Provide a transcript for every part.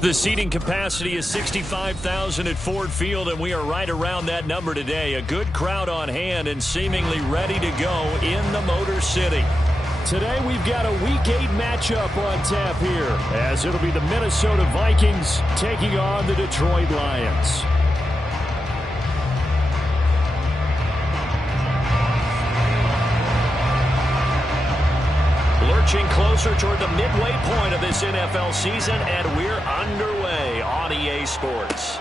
The seating capacity is 65,000 at Ford Field, and we are right around that number today. A good crowd on hand and seemingly ready to go in the Motor City. Today we've got a Week 8 matchup on tap here, as it'll be the Minnesota Vikings taking on the Detroit Lions. Lurching closer toward the midway point of this NFL season, and we're underway on EA Sports.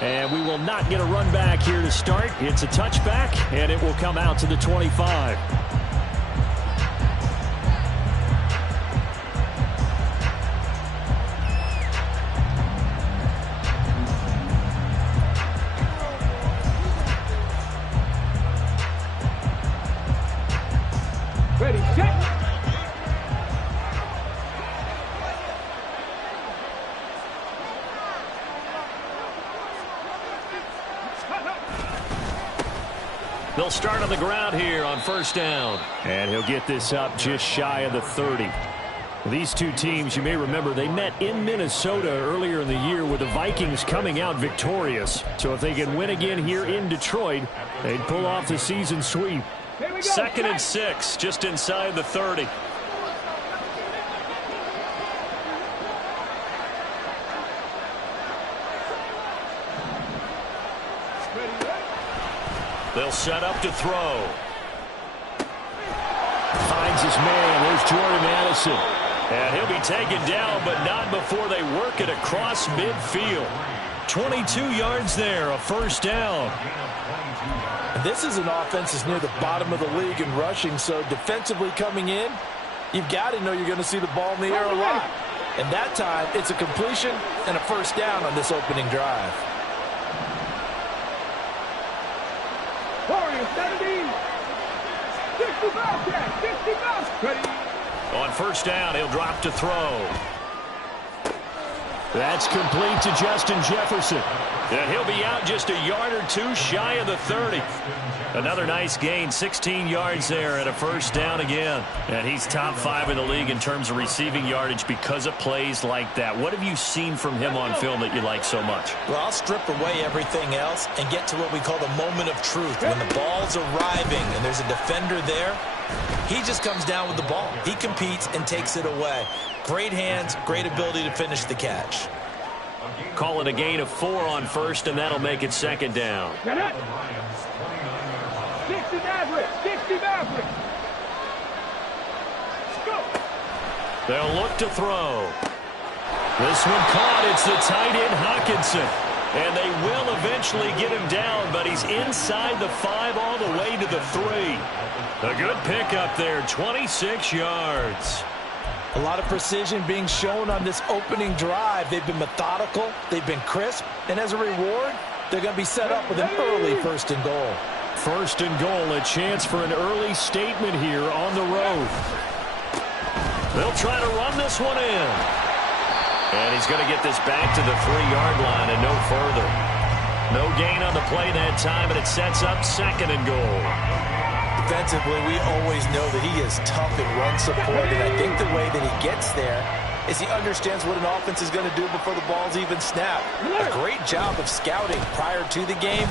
And we will not get a run back here to start. It's a touchback, and it will come out to the 25. Ready, set. They'll start on the ground here on first down. And he'll get this up just shy of the 30. These two teams, you may remember, they met in Minnesota earlier in the year with the Vikings coming out victorious. So if they can win again here in Detroit, they'd pull off the season sweep. 2nd and 6, just inside the 30. They'll set up to throw. Finds his man. There's Jordan Addison. And he'll be taken down, but not before they work it across midfield. 22 yards there, a first down. This is an offense that's near the bottom of the league in rushing, so defensively coming in, you've got to know you're going to see the ball in the air a lot. And that time, it's a completion and a first down on this opening drive. Warriors 17. 65, Jack. 65. Ready. On first down, he'll drop to throw. That's complete to Justin Jefferson. And he'll be out just a yard or two shy of the 30. Another nice gain, 16 yards there and a first down again. And he's top 5 in the league in terms of receiving yardage because of plays like that. What have you seen from him on film that you like so much? Well, I'll strip away everything else and get to what we call the moment of truth. When the ball's arriving and there's a defender there, he just comes down with the ball. He competes and takes it away. Great hands, great ability to finish the catch. Call it a gain of 4 on first, and that'll make it 2nd down. 60 Maverick. 60 Maverick. Go. They'll look to throw. This one caught. It's the tight end Hockenson. And they will eventually get him down, but he's inside the 5 all the way to the 3. A good pickup there, 26 yards. A lot of precision being shown on this opening drive. They've been methodical, they've been crisp, and as a reward, they're going to be set up with an early 1st and goal. 1st and goal, a chance for an early statement here on the road. They'll try to run this one in. And he's going to get this back to the 3-yard line and no further. No gain on the play that time, and it sets up 2nd and goal. Defensively, we always know that he is tough in run support, and I think the way that he gets there is he understands what an offense is going to do before the ball's even snapped. A great job of scouting prior to the game,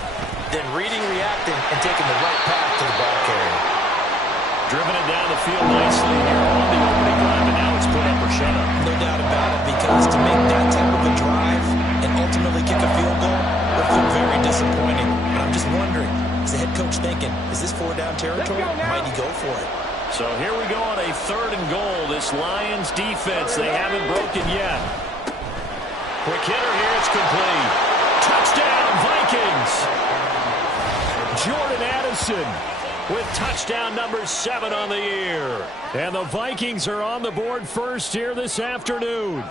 then reading, reacting, and taking the right path to the ball carrier. Driven it down the field nicely here on the opening drive, and now it's put up or shut up. No doubt about it, because to make that type of a drive and ultimately kick a field goal would feel very disappointing. But I'm just wondering, is the head coach thinking, is this 4-down territory? Might he go for it? So here we go on a 3rd and goal. This Lions defense, they haven't broken yet. Quick hitter here, it's complete. Touchdown, Vikings! Jordan Addison with touchdown number 7 on the year. And the Vikings are on the board first here this afternoon.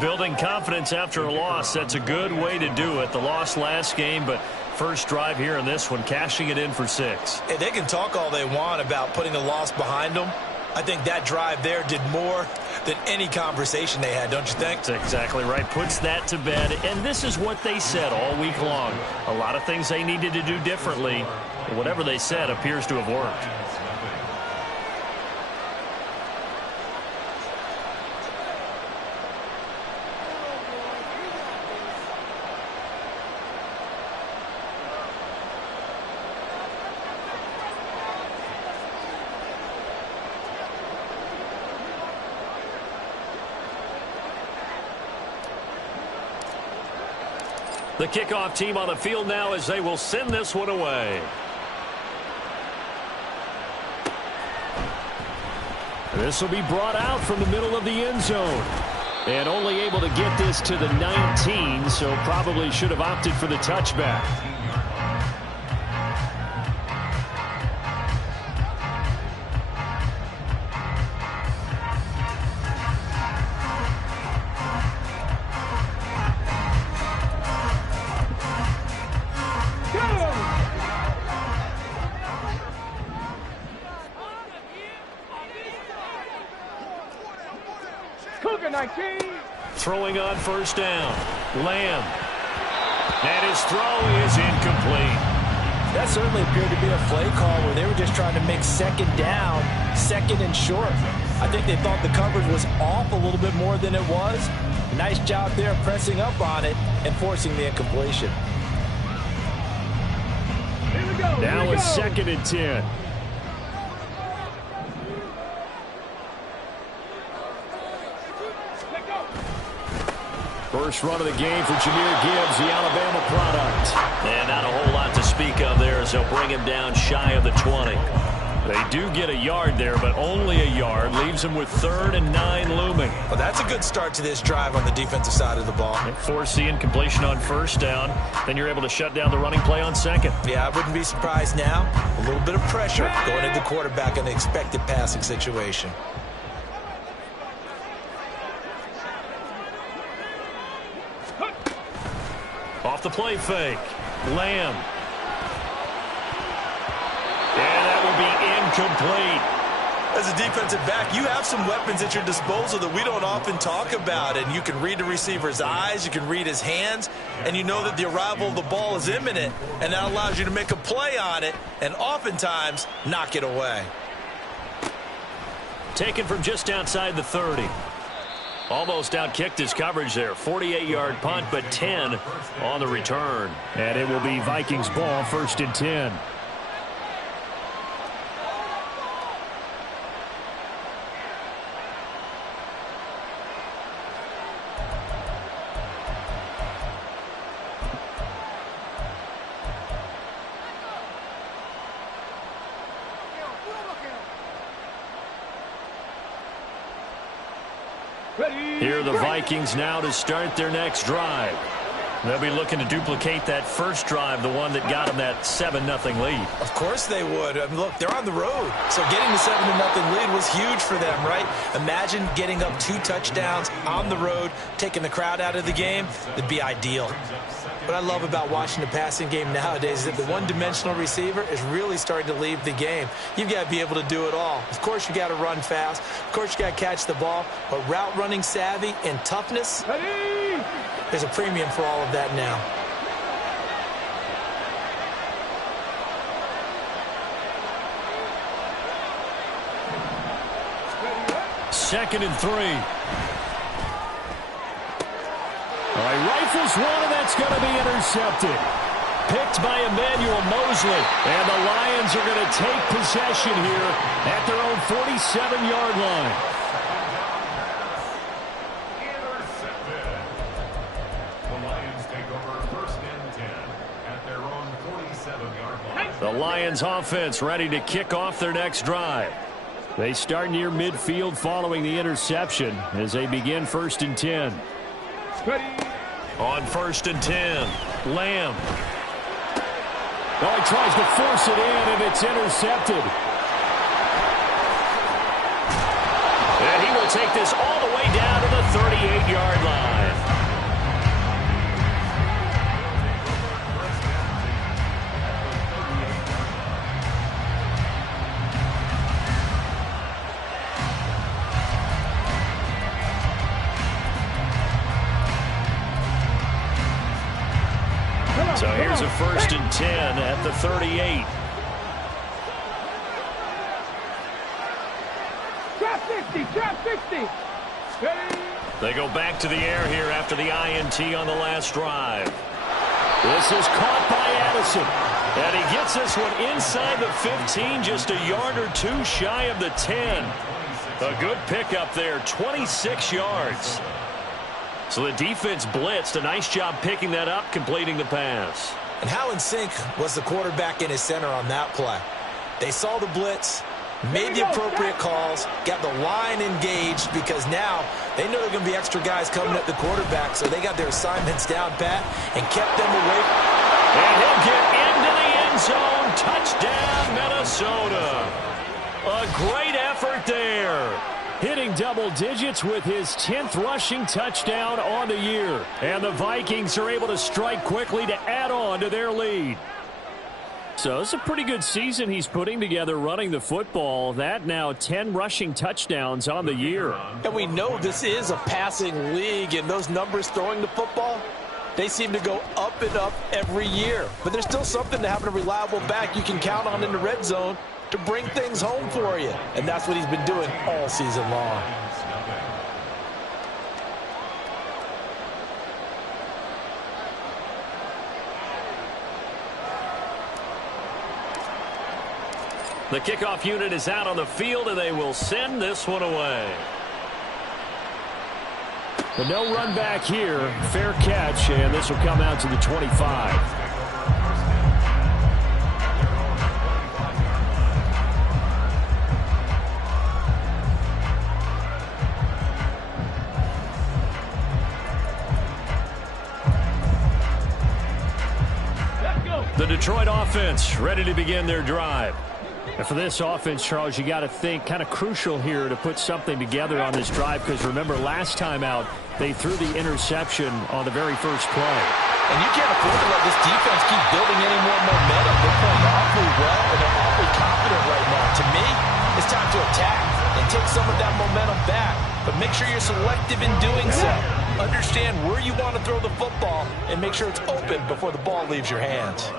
Building confidence after a loss, that's a good way to do it. The loss last game, but first drive here in this one, cashing it in for 6. Hey, they can talk all they want about putting a loss behind them. I think that drive there did more than any conversation they had, don't you think? That's exactly right. Puts that to bed. And this is what they said all week long. A lot of things they needed to do differently. Whatever they said appears to have worked. The kickoff team on the field now as they will send this one away. This will be brought out from the middle of the end zone. And only able to get this to the 19, so probably should have opted for the touchback. Throwing on first down. Lamb. And his throw is incomplete. That certainly appeared to be a play call where they were just trying to make second down, second and short. I think they thought the coverage was off a little bit more than it was. Nice job there pressing up on it and forcing the incompletion. Now it's 2nd and 10. First run of the game for Jahmyr Gibbs, the Alabama product. And not a whole lot to speak of there as they'll bring him down shy of the 20. They do get a yard there, but only a yard. Leaves them with 3rd and 9 looming. Well, that's a good start to this drive on the defensive side of the ball. Force the incompletion on first down. Then you're able to shut down the running play on 2nd. Yeah, I wouldn't be surprised now. A little bit of pressure going into the quarterback in the expected passing situation. Off the play fake. Lamb. And that will be incomplete. As a defensive back, you have some weapons at your disposal that we don't often talk about. And you can read the receiver's eyes, you can read his hands, and you know that the arrival of the ball is imminent. And that allows you to make a play on it and oftentimes knock it away. Taken from just outside the 30. Almost outkicked his coverage there. 48-yard punt, but 10 on the return. And it will be Vikings ball, 1st and 10. Here are the Vikings now to start their next drive. They'll be looking to duplicate that first drive, the one that got them that 7-0 lead. Of course they would. I mean, look, they're on the road. So getting the 7-0 lead was huge for them, right? Imagine getting up 2 touchdowns on the road, taking the crowd out of the game. It'd be ideal. What I love about watching the passing game nowadays is that the one-dimensional receiver is really starting to leave the game. You've got to be able to do it all. Of course, you got to run fast. Of course, you got to catch the ball. But route running savvy and toughness, there's a premium for all of that now. Second and 3. All right, rifles one, and that's going to be intercepted. Picked by Emmanuel Mosley. And the Lions are going to take possession here at their own 47-yard line. Intercepted. The Lions take over 1st and 10 at their own 47-yard line. The Lions offense ready to kick off their next drive. They start near midfield following the interception as they begin 1st and 10. On 1st and 10, Lamb. Oh, he tries to force it in, and it's intercepted. And he will take this all the way down to the 38-yard line. So here's a 1st and 10 at the 38. Trap 60. They go back to the air here after the INT on the last drive. This is caught by Addison. And he gets this one inside the 15, just a yard or 2 shy of the 10. A good pickup there, 26 yards. So the defense blitzed. A nice job picking that up, completing the pass. And how in sync was the quarterback and his center on that play? They saw the blitz, made the appropriate calls, got the line engaged, because now they know there are going to be extra guys coming at the quarterback, so they got their assignments down pat and kept them away. And he'll get into the end zone. Touchdown, Minnesota. A great effort there. Hitting double digits with his 10th rushing touchdown on the year. And the Vikings are able to strike quickly to add on to their lead. So it's a pretty good season he's putting together running the football. That now 10 rushing touchdowns on the year. And we know this is a passing league, and those numbers throwing the football, they seem to go up and up every year. But there's still something to having a reliable back you can count on in the red zone to bring things home for you. And that's what he's been doing all season long. The kickoff unit is out on the field, and they will send this one away. But no run back here. Fair catch, and this will come out to the 25. The Detroit offense ready to begin their drive. And for this offense, Charles, you got to think kind of crucial here to put something together on this drive, because remember last time out they threw the interception on the very first play. And you can't afford to let this defense keep building any more momentum. They're playing awfully well, and they're awfully confident right now. To me, it's time to attack and take some of that momentum back. But make sure you're selective in doing so. Understand where you want to throw the football and make sure it's open before the ball leaves your hands.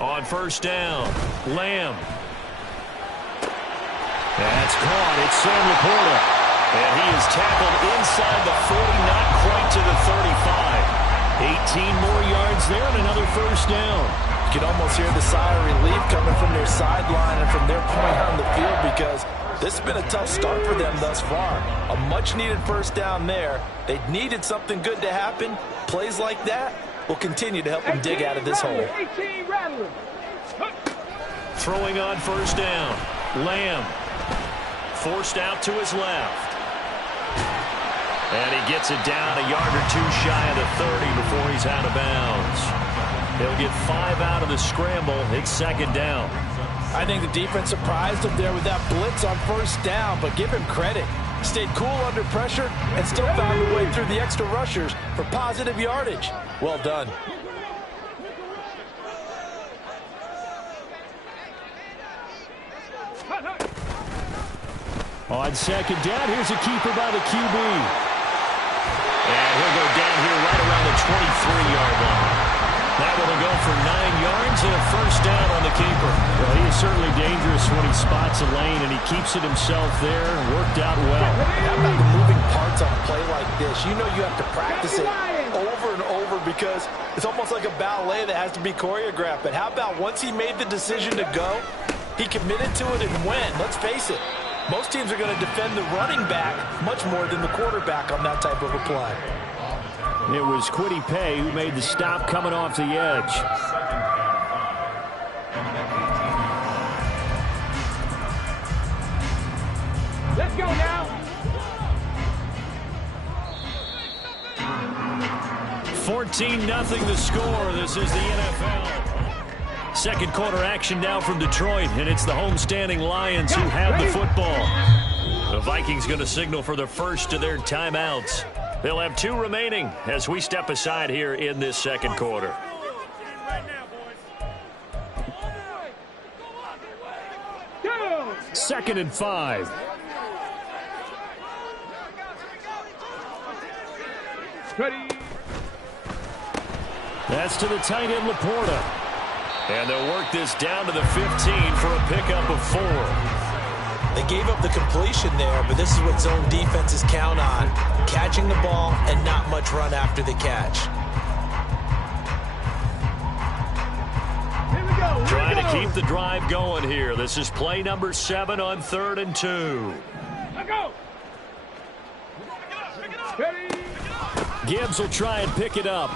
On first down, Lamb. That's caught. It's Sam Laporta. And he is tackled inside the 40, not quite to the 35. 18 more yards there and another first down. You can almost hear the sigh of relief coming from their sideline and from their point on the field, because this has been a tough start for them thus far. A much-needed first down there. They needed something good to happen. Plays like that will continue to help them dig out of this hole. Throwing on first down, Lamb. Forced out to his left. And he gets it down a yard or two shy of the 30 before he's out of bounds. He'll get 5 out of the scramble. It's second down. I think the defense surprised him there with that blitz on first down, but give him credit. Stayed cool under pressure and still found a way through the extra rushers for positive yardage. Well done. On second down, here's a keeper by the QB. And he'll go down here right around the 23-yard line. That one will go for 9 yards and a first down on the keeper. Well, he is certainly dangerous when he spots a lane, and he keeps it himself there. Worked out well. How about the moving parts on a play like this? You know you have to practice it over and over, because it's almost like a ballet that has to be choreographed. But how about once he made the decision to go, he committed to it and went. Let's face it. Most teams are going to defend the running back much more than the quarterback on that type of a play. It was Kwity Paye who made the stop coming off the edge. Let's go now. 14-0 the score. This is the NFL. Second quarter action now from Detroit, and it's the homestanding Lions who have the football. The Vikings going to signal for the first of their timeouts. They'll have 2 remaining as we step aside here in this second quarter. Second and 5. Ready. That's to the tight end, Laporta. And they'll work this down to the 15 for a pickup of 4. They gave up the completion there, but this is what zone defenses count on. Catching the ball and not much run after the catch. Trying to keep the drive going here. This is play number 7 on 3rd and 2. Go. Ready. Gibbs will try and pick it up.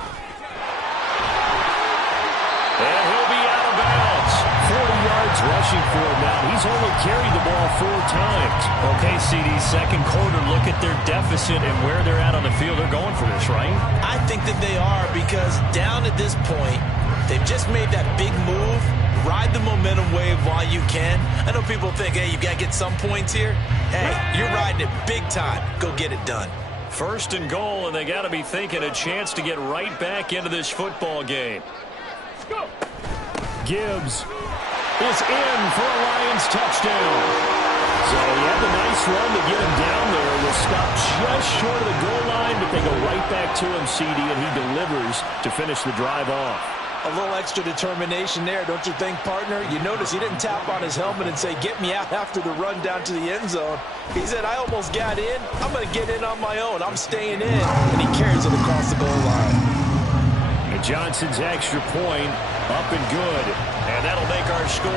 And he'll be out of bounds. 40 yards rushing for him now. He's only carried the ball 4 times. Okay, CD, second quarter, look at their deficit and where they're at on the field. They're going for this, right? I think that they are, because down at this point, they've just made that big move. Ride the momentum wave while you can. I know people think, hey, you got to get some points here. Hey, you're riding it big time. Go get it done. 1st and goal, and they got to be thinking a chance to get right back into this football game. Go. Gibbs is in for a Lions touchdown. So he had the nice run to get him down there. Was stopped just short of the goal line, but they go right back to him, CD, and he delivers to finish the drive off. A little extra determination there, don't you think, partner? You notice he didn't tap on his helmet and say, get me out after the run down to the end zone. He said, I almost got in. I'm going to get in on my own. I'm staying in. And he carries it across the goal line. And Johnson's extra point up and good. And that'll make our score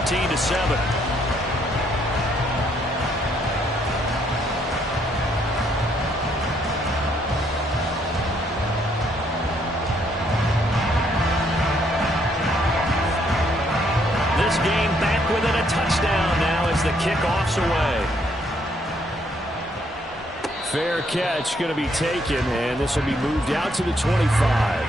14-7. Within a touchdown now as the kickoff's away. Fair catch going to be taken, and this will be moved out to the 25.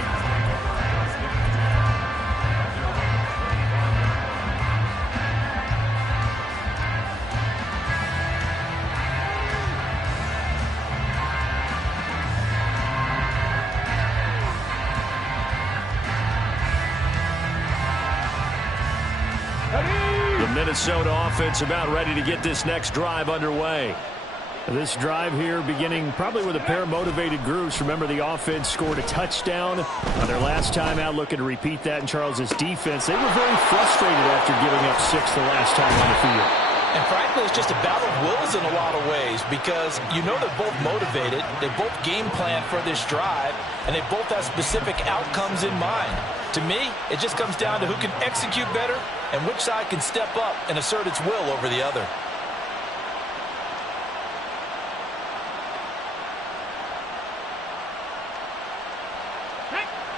Minnesota offense about ready to get this next drive underway. This drive here beginning probably with a pair of motivated groups. Remember, the offense scored a touchdown on their last time out. Looking to repeat that in Charles's defense. They were very frustrated after giving up 6 the last time on the field. And frankly, it's just a battle of wills in a lot of ways, because you know they're both motivated. They both game plan for this drive, and they both have specific outcomes in mind. To me, it just comes down to who can execute better and which side can step up and assert its will over the other.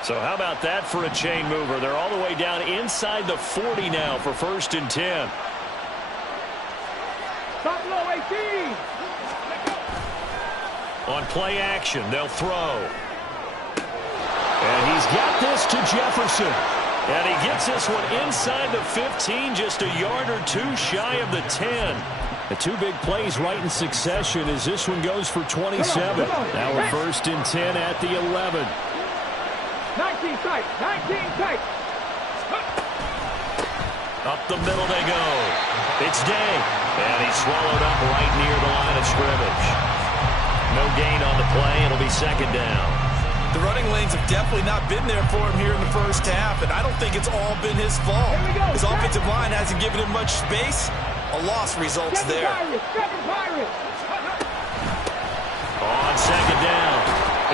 So how about that for a chain mover? They're all the way down inside the 40 now for 1st and 10. Stop low, 18. On play action, they'll throw. And he's got this to Jefferson. And he gets this one inside the 15, just a yard or 2 shy of the 10. The 2 big plays right in succession as this one goes for 27. Now we're 1st and 10 at the 11. 19 tight, 19 tight. Up the middle they go. It's Day. And he's swallowed up right near the line of scrimmage. No gain on the play. It'll be 2nd down. The running lanes have definitely not been there for him here in the first half, and I don't think it's all been his fault. His offensive line hasn't given him much space. A loss results there. On 2nd down,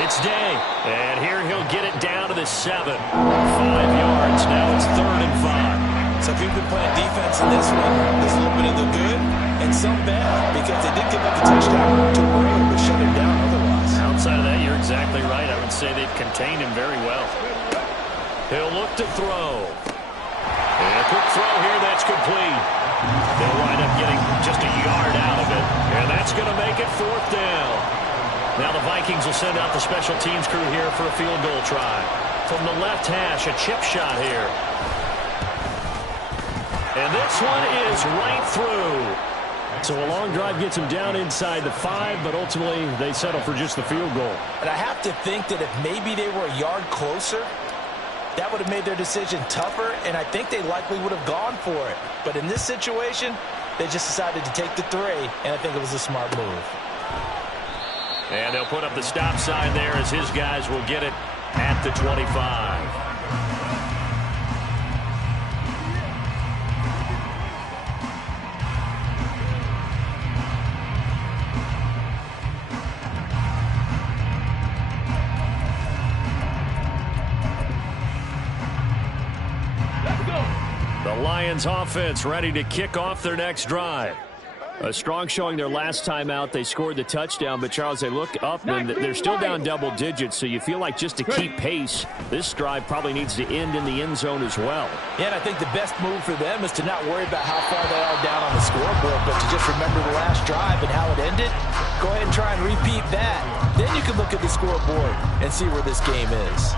it's Day. And here he'll get it down to the 7. 5 yards. Now it's 3rd and 5. So people been playing defense in this one. There's a little bit of the good and some bad, because they did give up the touchdown to early, but shut him down otherwise. Outside of that, you're exactly right. I would say they've contained him very well. He'll look to throw. And a quick throw here, that's complete. They'll wind up getting just a yard out of it. And that's going to make it 4th down. Now the Vikings will send out the special teams crew here for a field goal try. From the left hash, a chip shot here. And this one is right through. So a long drive gets them down inside the 5, but ultimately they settle for just the field goal. And I have to think that if maybe they were a yard closer, that would have made their decision tougher, and I think they likely would have gone for it. But in this situation, they just decided to take the 3, and I think it was a smart move. And they'll put up the stop sign there as his guys will get it at the 25. Lions offense ready to kick off their next drive. A strong showing their last time out. They scored the touchdown, but, Charles, they look up, and they're still down double digits, so you feel like just to keep pace, this drive probably needs to end in the end zone as well. Yeah, and I think the best move for them is to not worry about how far they are down on the scoreboard, but to just remember the last drive and how it ended. Go ahead and try and repeat that. Then you can look at the scoreboard and see where this game is.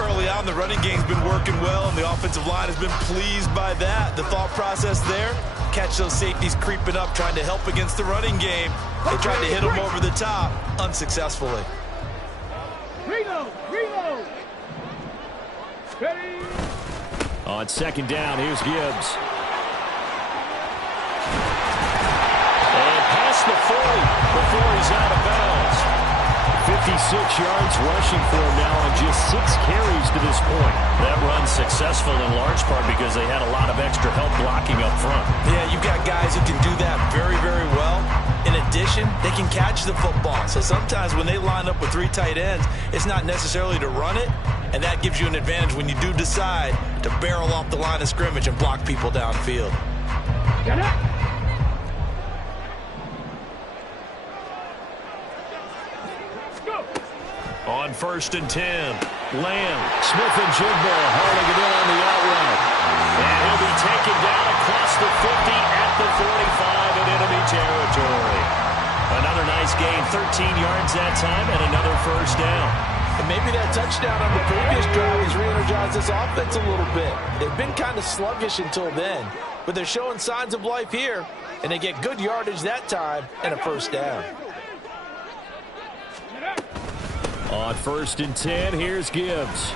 Early on, the running game's been working well, and the offensive line has been pleased by that. The thought process there, catch those safeties creeping up, trying to help against the running game. They tried to hit them over the top, unsuccessfully. Reload. Ready. On second down, here's Gibbs. And past the 40 before he's out of bounds. 56 yards rushing for him now on just 6 carries to this point. That run successful in large part because they had a lot of extra help blocking up front. Yeah, you've got guys who can do that very, very well. In addition, they can catch the football. So sometimes when they line up with 3 tight ends, it's not necessarily to run it, and that gives you an advantage when you do decide to barrel off the line of scrimmage and block people downfield. Get up. On 1st and 10, Lamb, Smith-Njigba hauling it in on the out route. And he'll be taken down across the 50 at the 45 in enemy territory. Another nice gain, 13 yards that time, and another first down. And maybe that touchdown on the previous drive has re-energized this offense a little bit. They've been kind of sluggish until then, but they're showing signs of life here, and they get good yardage that time and a first down. On 1st and 10, here's Gibbs.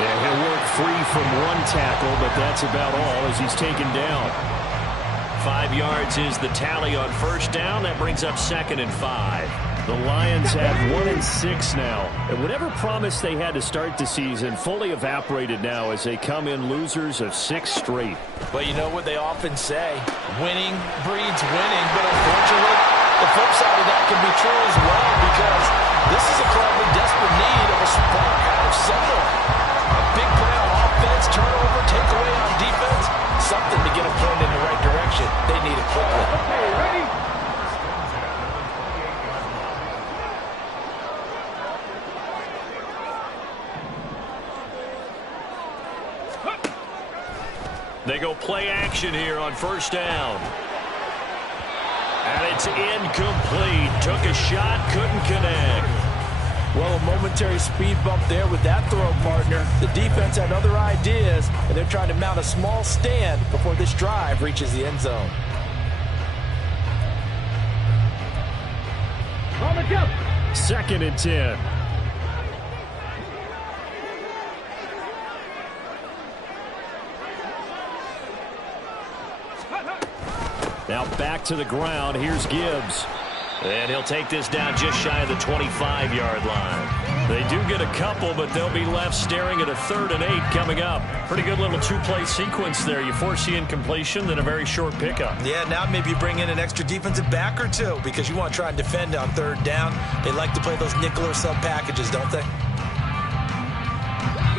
Yeah, he'll work free from one tackle, but that's about all as he's taken down. 5 yards is the tally on first down. That brings up 2nd and 5. The Lions have 1-6 now. And whatever promise they had to start the season fully evaporated now as they come in losers of 6 straight. But you know what they often say, winning breeds winning, but unfortunately, the flip side of that can be true as well because this is a club in desperate need of a spark out of somewhere. A big play on offense, turnover, takeaway on defense, something to get them pointed in the right direction. They need it quickly. Okay, ready. They go play action here on first down. And it's incomplete. Took a shot, couldn't connect. Well, a momentary speed bump there with that throw, partner. The defense had other ideas, and they're trying to mount a small stand before this drive reaches the end zone. On the jump. 2nd and 10. Now back to the ground. Here's Gibbs. And he'll take this down just shy of the 25-yard line. They do get a couple, but they'll be left staring at a 3rd and 8 coming up. Pretty good little 2-play sequence there. You force the incompletion, then a very short pickup. Yeah, now maybe you bring in an extra defensive back or two because you want to try and defend on 3rd down. They like to play those nickel or sub packages, don't they?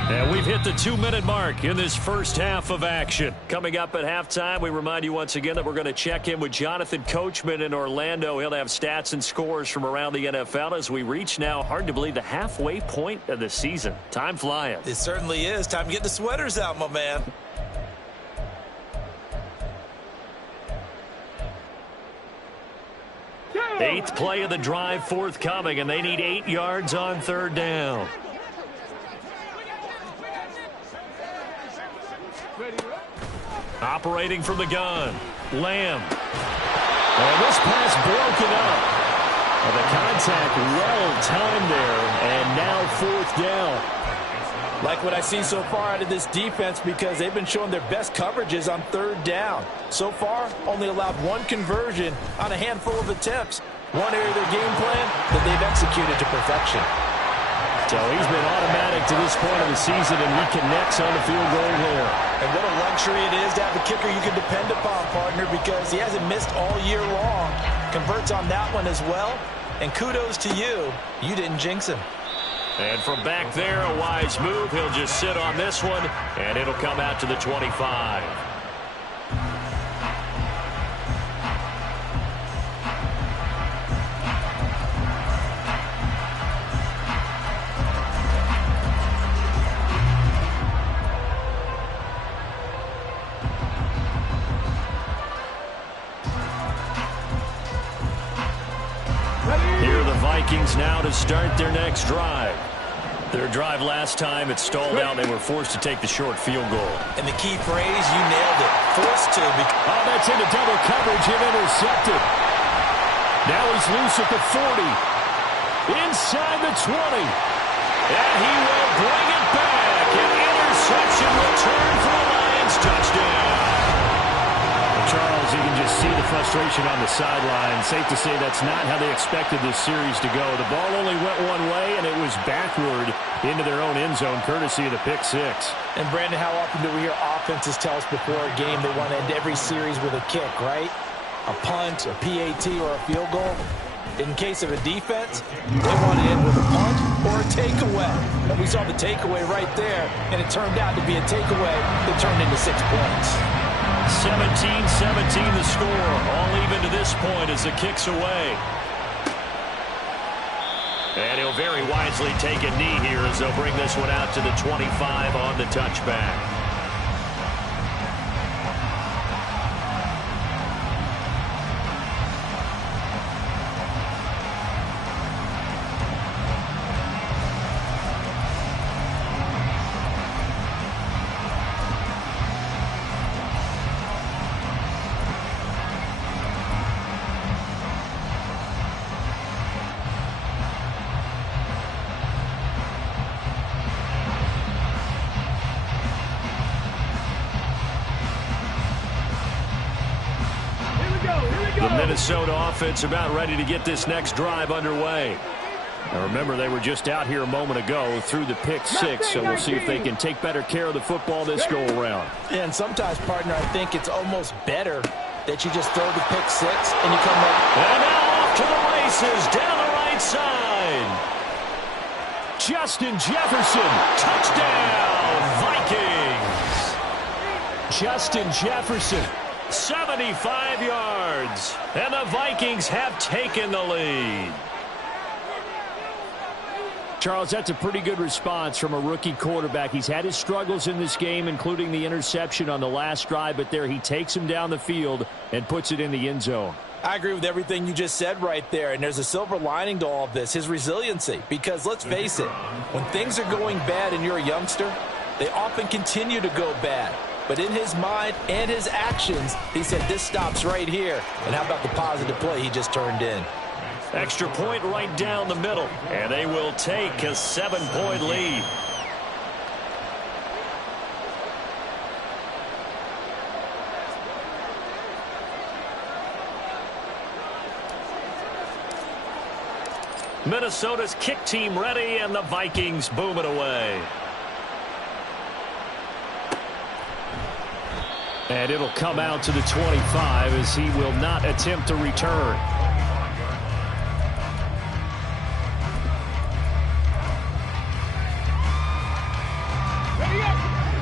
And we've hit the 2-minute mark in this first half of action. Coming up at halftime, we remind you once again that we're going to check in with Jonathan Coachman in Orlando. He'll have stats and scores from around the NFL as we reach now, hard to believe, the halfway point of the season. Time flying. It certainly is. Time to get the sweaters out, my man. Eighth play of the drive forthcoming, and they need 8 yards on 3rd down. Operating from the gun, Lamb. And this pass broken up. Well, the contact well timed there, and now 4th down. Like what I see so far out of this defense because they've been showing their best coverages on 3rd down. So far, only allowed 1 conversion on a handful of attempts. One area of their game plan that they've executed to perfection. So he's been automatic to this point of the season, and he connects on the field goal here. And what a luxury it is to have a kicker you can depend upon, partner, because he hasn't missed all year long. Converts on that one as well. And kudos to you. You didn't jinx him. And from back there, a wise move. He'll just sit on this one, and it'll come out to the 25. Here are the Vikings now to start their next drive. Their drive last time, it stalled out. They were forced to take the short field goal. And the key phrase, you nailed it. Forced to. Oh, that's into double coverage and intercepted. Now he's loose at the 40. Inside the 20. And he will bring it back. An interception return for the Lions. Touchdown. Charles, you can just see the frustration on the sideline. Safe to say that's not how they expected this series to go. The ball only went one way, and it was backward into their own end zone, courtesy of the pick six. And, Brandon, how often do we hear offenses tell us before a game they want to end every series with a kick, right? A punt, a PAT, or a field goal. In case of a defense, they want to end with a punt or a takeaway. And we saw the takeaway right there, and it turned out to be a takeaway that turned into 6 points. 17-17 the score. All even to this point as the kick's away. And he'll very wisely take a knee here as they'll bring this one out to the 25 on the touchback. The Minnesota offense about ready to get this next drive underway. Now remember, they were just out here a moment ago through the pick six, so we'll see if they can take better care of the football this go-around. And sometimes, partner, I think it's almost better that you just throw the pick six and you come up. And now off to the races down the right side. Justin Jefferson, touchdown, Vikings. Justin Jefferson, 75 yards, and the Vikings have taken the lead. Charles, that's a pretty good response from a rookie quarterback. He's had his struggles in this game, including the interception on the last drive, but there he takes him down the field and puts it in the end zone. I agree with everything you just said right there, and there's a silver lining to all of this, his resiliency. Because let's face it, when things are going bad and you're a youngster, they often continue to go bad. But in his mind and his actions, he said, this stops right here. And how about the positive play he just turned in? Extra point right down the middle, and they will take a 7-point lead. Minnesota's kick team ready, and the Vikings boom it away. And it'll come out to the 25 as he will not attempt to return.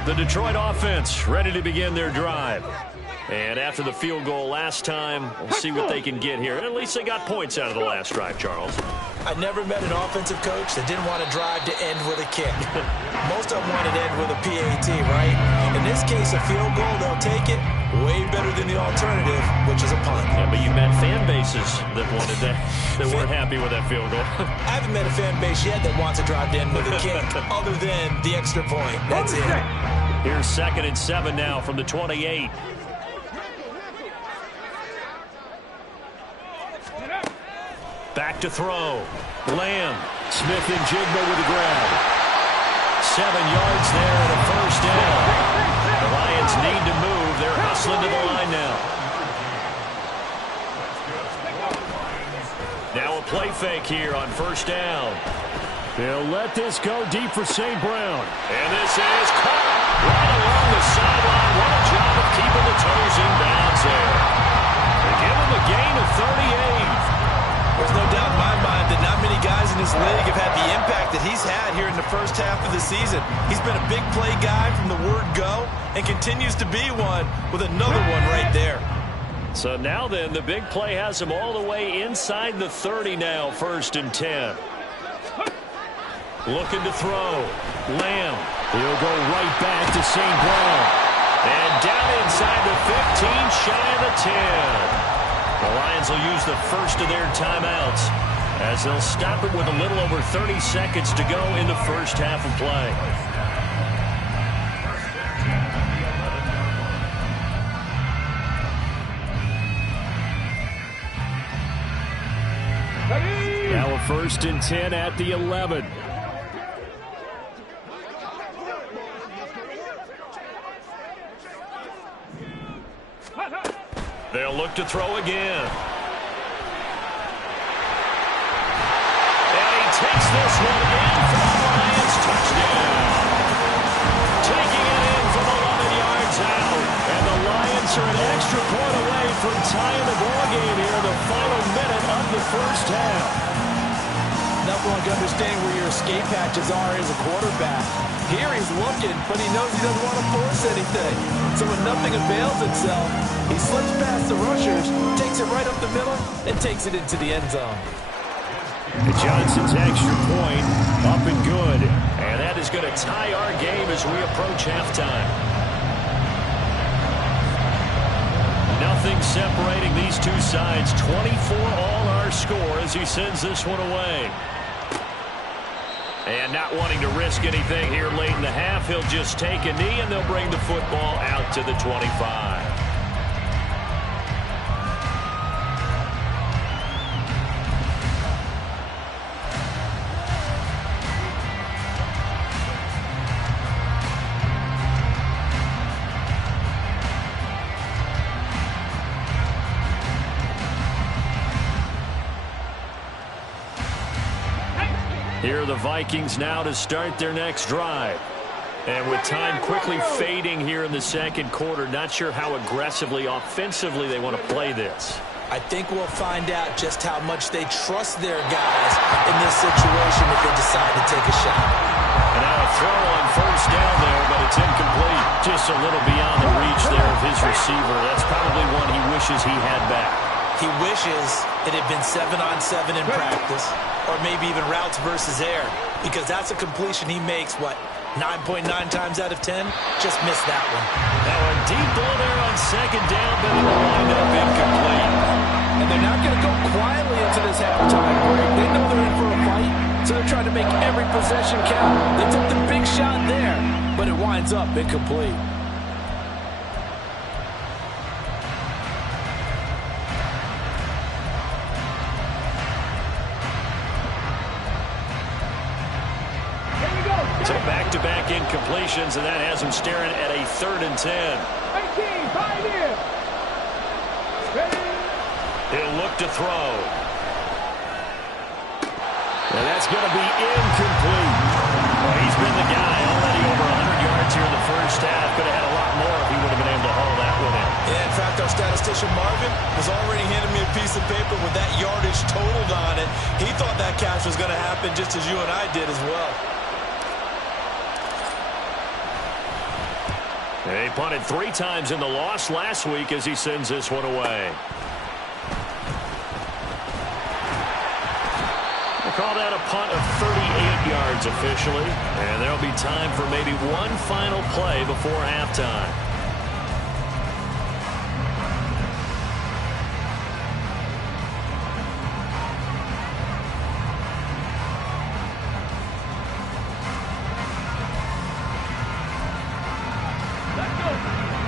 The Detroit offense ready to begin their drive. And after the field goal last time, we'll see what they can get here. And at least they got points out of the last drive, Charles. I never met an offensive coach that didn't want to drive to end with a kick. Most of them wanted to end with a PAT, right? In this case, a field goal, they'll take it. Way better than the alternative, which is a punt. Yeah, but you met fan bases that wanted that, that weren't happy with that field goal. I haven't met a fan base yet that wants to drive to end with a kick, other than the extra point. That's it. Here's 2nd and 7 now from the 28. Back to throw. Lamb. Smith and Jigba with the grab. 7 yards there and a first down. The Lions need to move. They're hustling to the line now. Now a play fake here on first down. They'll let this go deep for St. Brown. And this is caught right along the sideline. What a job of keeping the toes in bounds there. They give him a gain of 38. There's no doubt in my mind that not many guys in this league have had the impact that he's had season. He's been a big play guy from the word go and continues to be one with another one right there. So now then, the big play has him all the way inside the 30 now, 1st and 10. Looking to throw. Lamb. He'll go right back to St. Brown. And down inside the 15, shy of the 10. The Lions will use the first of their timeouts as they'll stop it with a little over 30 seconds to go in the first half of play. Now a 1st and 10 at the 11. They'll look to throw again. And he takes this one in for the Lions. Touchdown. Taking it in from 11 yards out. And the Lions are an extra point away from tying the ball game here in the final minute of the first half. Nothing like understanding where your escape hatches are as a quarterback. Here he's looking, but he knows he doesn't want to force anything. So when nothing avails itself, he slips past the rushers, takes it right up the middle, and takes it into the end zone. Johnson's extra point up and good. And that is going to tie our game as we approach halftime. Nothing separating these two sides. 24 all our score as he sends this one away. And not wanting to risk anything here late in the half, he'll just take a knee and they'll bring the football out to the 25. Here are the Vikings now to start their next drive. And with time quickly fading here in the second quarter, not sure how aggressively, offensively they want to play this. I think we'll find out just how much they trust their guys in this situation if they decide to take a shot. And now a throw on 1st down there, but it's incomplete. Just a little beyond the reach there of his receiver. That's probably one he wishes he had back. He wishes it had been 7-on-7 in practice, or maybe even routes versus air, because that's a completion he makes, 9.9 times out of 10? Just missed that one. Now a deep ball there on 2nd down, but it'll wind up incomplete. And they're not going to go quietly into this halftime break. They know they're in for a fight, so they're trying to make every possession count. They took the big shot there, but it winds up incomplete. So back-to-back incompletions, and that has him staring at a 3rd and 10. 18, 5 in. He'll look to throw. And that's going to be incomplete. Well, he's been the guy already over 100 yards here in the first half. Could have had a lot more if he would have been able to haul that one in. Yeah, in fact, our statistician Marvin was already handing me a piece of paper with that yardage totaled on it. He thought that catch was going to happen just as you and I did as well. He punted 3 times in the loss last week as he sends this one away. We'll call that a punt of 38 yards officially. And there'll be time for maybe one final play before halftime.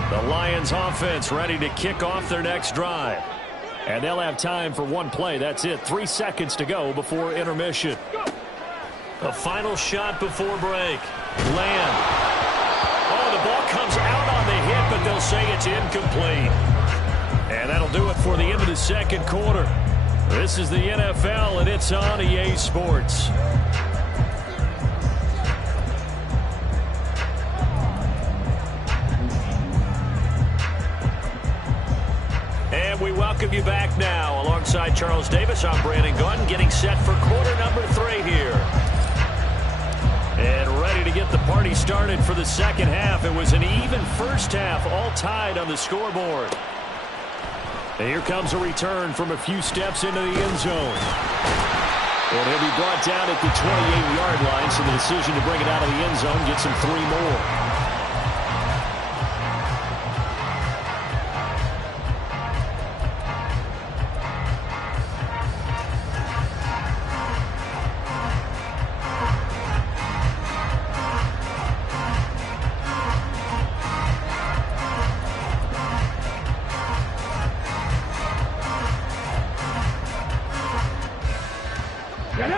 The Lions offense ready to kick off their next drive. And they'll have time for one play. That's it. 3 seconds to go before intermission. A final shot before break. Lamb. Oh, the ball comes out on the hit, but they'll say it's incomplete. And that'll do it for the end of the second quarter. This is the NFL, and it's on EA Sports. And we welcome you back now. Alongside Charles Davis, I'm Brandon Gaudin, getting set for quarter number 3 here. And ready to get the party started for the second half. It was an even first half, all tied on the scoreboard. And here comes a return from a few steps into the end zone. And he'll be brought down at the 28-yard line, so the decision to bring it out of the end zone gets him 3 more.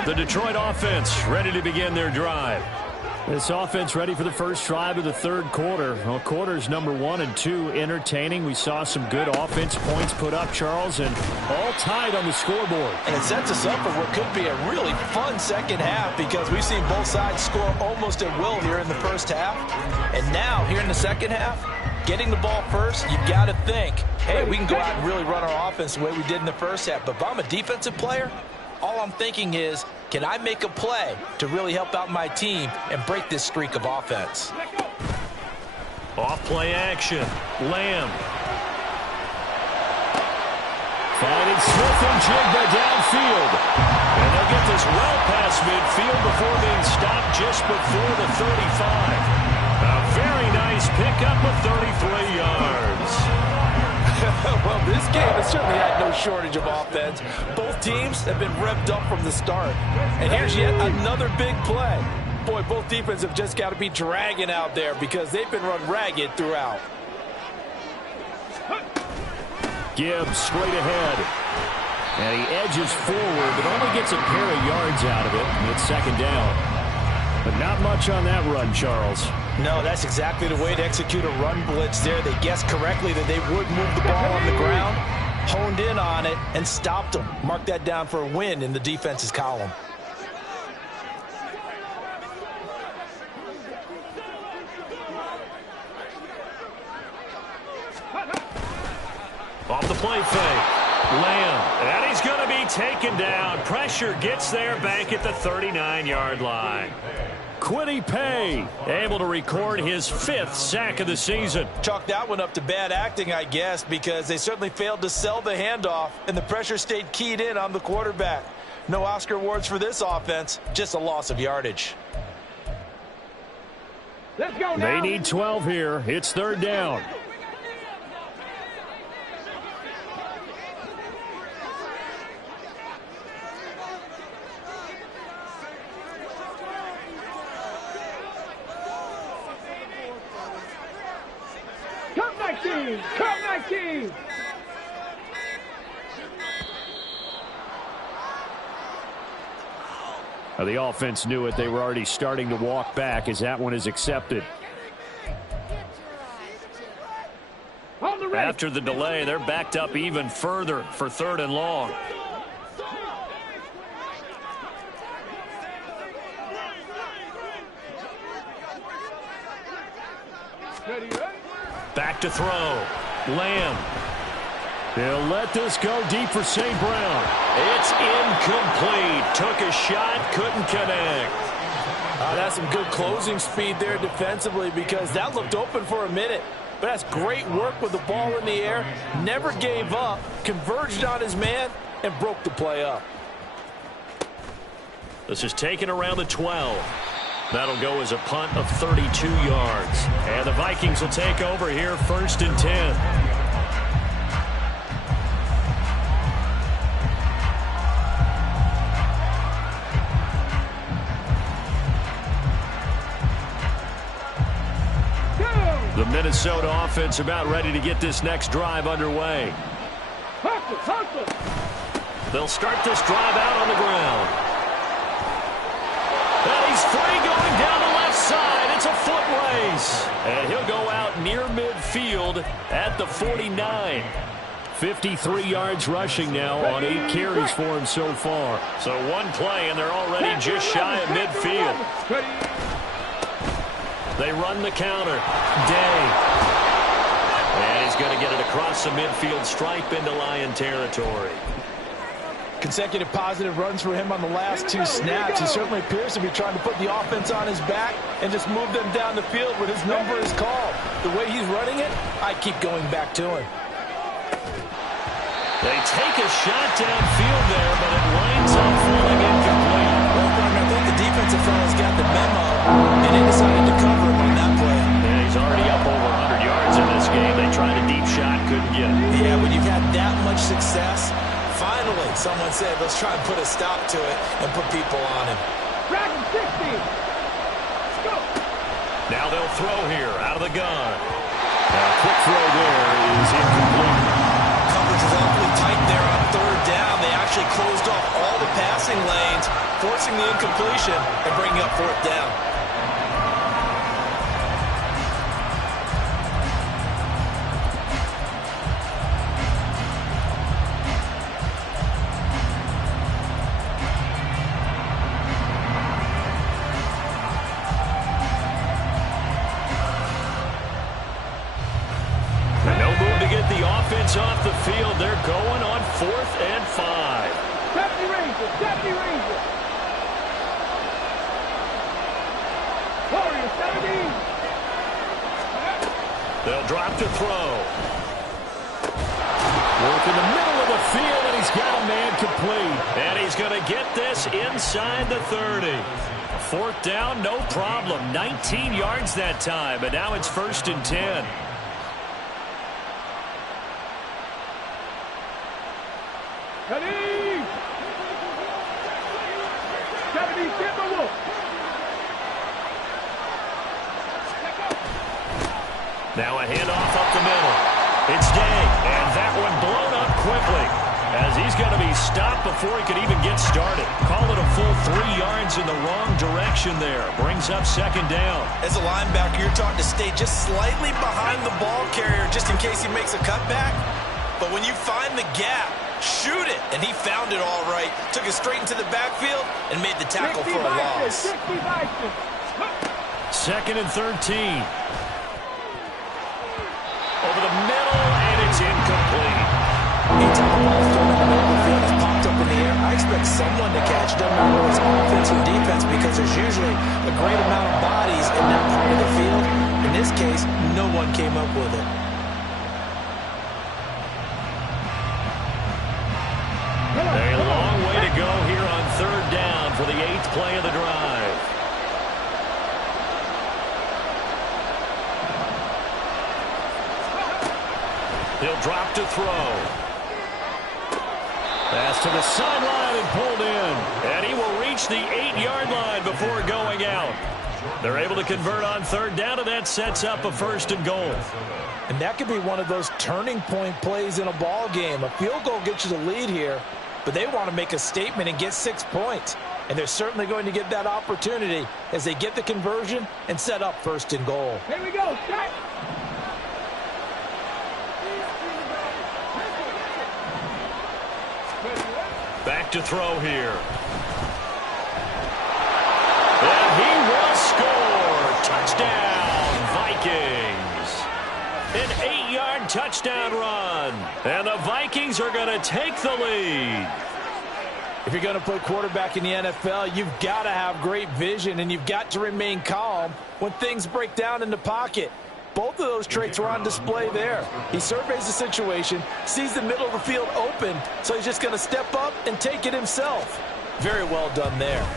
The Detroit offense ready to begin their drive. This offense ready for the first drive of the third quarter. Well, quarters number 1 and 2 entertaining. We saw some good offense points put up, Charles, and all tied on the scoreboard. And it sets us up for what could be a really fun second half because we've seen both sides score almost at will here in the first half. And now, here in the second half, getting the ball first, you've got to think, hey, we can go out and really run our offense the way we did in the first half. But if I'm a defensive player, all I'm thinking is, can I make a play to really help out my team and break this streak of offense? Off play action. Lamb. Finding Smith and Jigba downfield. And they'll get this well past midfield before being stopped just before the 35. A very nice pickup of 33 yards. Well, this game has certainly had no shortage of offense. Both teams have been revved up from the start. And here's yet another big play. Boy, both defenses have just got to be dragging out there because they've been run ragged throughout. Gibbs straight ahead. And he edges forward, but only gets a pair of yards out of it. And it's second down. But not much on that run, Charles. No, that's exactly the way to execute a run blitz there. They guessed correctly that they would move the ball on the ground, honed in on it, and stopped them. Mark that down for a win in the defense's column. Off the play fake. Lamb. And he's going to be taken down. Pressure gets there back at the 39-yard line. Kwity Paye able to record his 5th sack of the season. Chalk that one up to bad acting, I guess, because they certainly failed to sell the handoff, and the pressure stayed keyed in on the quarterback. No Oscar awards for this offense, just a loss of yardage. Let's go now. They need 12 here. It's third down. Come 19! The offense knew it. They were already starting to walk back as that one is accepted. After the delay, they're backed up even further for third and long. Back to throw. Lamb. He'll let this go deep for St. Brown. It's incomplete. Took a shot, couldn't connect. That's some good closing speed there defensively because that looked open for a minute. But that's great work with the ball in the air. Never gave up, converged on his man, and broke the play up. This is taken around the 12. That'll go as a punt of 32 yards. And the Vikings will take over here, 1st and 10. The Minnesota offense about ready to get this next drive underway. They'll start this drive out on the ground. And he's free going down the left side. It's a foot race. And he'll go out near midfield at the 49. 53 yards rushing now on 8 carries for him so far. So one play, and they're already just shy of midfield. They run the counter. Day. And he's going to get it across the midfield stripe into Lion territory. Consecutive positive runs for him on the last 2 snaps. He certainly appears to be trying to put the offense on his back and just move them down the field when his number is called. The way he's running it, I keep going back to him. They take a shot downfield there, but it lines up falling incomplete. Well, Gardner, I think the defensive fellas got the memo, and they decided to cover him on that play. Yeah, he's already up over 100 yards in this game. They tried a deep shot, couldn't get it. Yeah, when you've had that much success, finally someone said, let's try and put a stop to it and put people on him. Dragon 60. Let's go. Now they'll throw here out of the gun. Now, a quick throw there is incomplete. Coverage is awfully tight there on 3rd down. They actually closed off all the passing lanes, forcing the incompletion and bringing up 4th down. Off the field, they're going on 4th and 5. Deputy Ranger, Deputy Ranger. Warrior 17. They'll drop to throw. Work in the middle of the field, and he's got a man complete. And he's going to get this inside the 30. 4th down, no problem. 19 yards that time, and now it's 1st and 10. Ready! 70 Timberwolves. Now a handoff up the middle. It's Day, and that one blown up quickly as he's going to be stopped before he could even get started. Call it a full 3 yards in the wrong direction there. Brings up 2nd down. As a linebacker, you're taught to stay just slightly behind the ball carrier just in case he makes a cutback. But when you find the gap, shoot it. And he found it all right. Took it straight into the backfield and made the tackle for a loss. 2nd and 13. Over the middle, and it's incomplete. Anytime the ball's thrown in the middle of the field, it's popped up in the air, I expect someone to catch it. Doesn't matter whether it's offense or defense, because there's usually a great amount of bodies in that part of the field. In this case, no one came up with it. A long way to go here on 3rd down for the 8th play of the drive. He'll drop to throw. Pass to the sideline and pulled in. And he will reach the 8-yard line before going out. They're able to convert on 3rd down, and that sets up a 1st and goal. And that could be one of those turning point plays in a ball game. A field goal gets you the lead here, but they want to make a statement and get 6 points. And they're certainly going to get that opportunity as they get the conversion and set up 1st and goal. Here we go, set. Back to throw here. And he will score. Touchdown, Vikings. An 8-yard touchdown run. And the Vikings are going to take the lead. If you're going to play quarterback in the NFL, you've got to have great vision, and you've got to remain calm when things break down in the pocket. Both of those traits were on display there. He surveys the situation, sees the middle of the field open, so he's just going to step up and take it himself. Very well done there.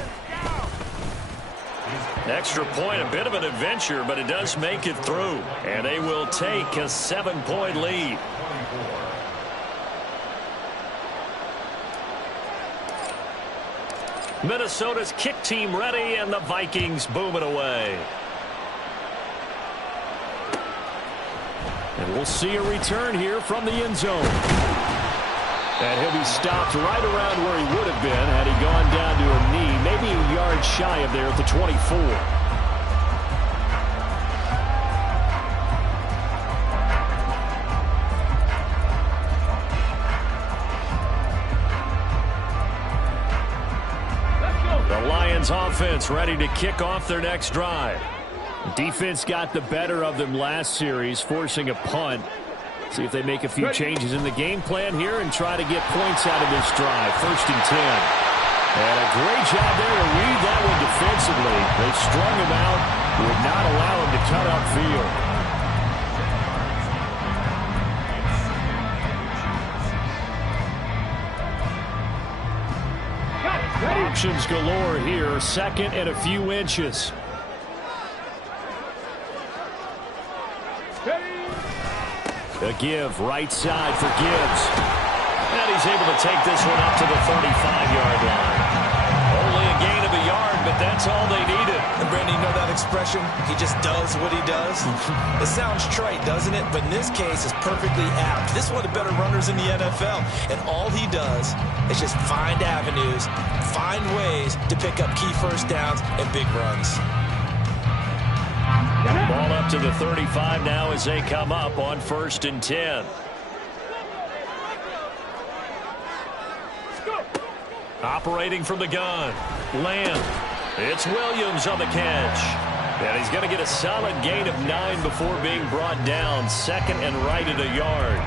Extra point, a bit of an adventure, but it does make it through. And they will take a 7-point lead. Minnesota's kick team ready, and the Vikings boom it away. And we'll see a return here from the end zone. And he'll be stopped right around where he would have been had he gone down to a knee, maybe a yard shy of there at the 24. The Lions offense ready to kick off their next drive. Defense got the better of them last series, forcing a punt. See if they make a few changes in the game plan here and try to get points out of this drive. 1st and 10. And a great job there to read that one defensively. They strung him out, would not allow him to cut upfield. Options galore here. 2nd and a few inches. A give, right side for Gibbs. And he's able to take this one up to the 35-yard line. Only a gain of a yard, but that's all they needed. And Brandon, you know that expression? He just does what he does. It sounds trite, doesn't it? But in this case, it's perfectly apt. This is one of the better runners in the NFL. And all he does is just find avenues, find ways to pick up key first downs and big runs. Ball up to the 35 now as they come up on 1st and 10. Operating from the gun. Lamb. It's Williams on the catch. And he's going to get a solid gain of 9 before being brought down. 2nd and right at a yard.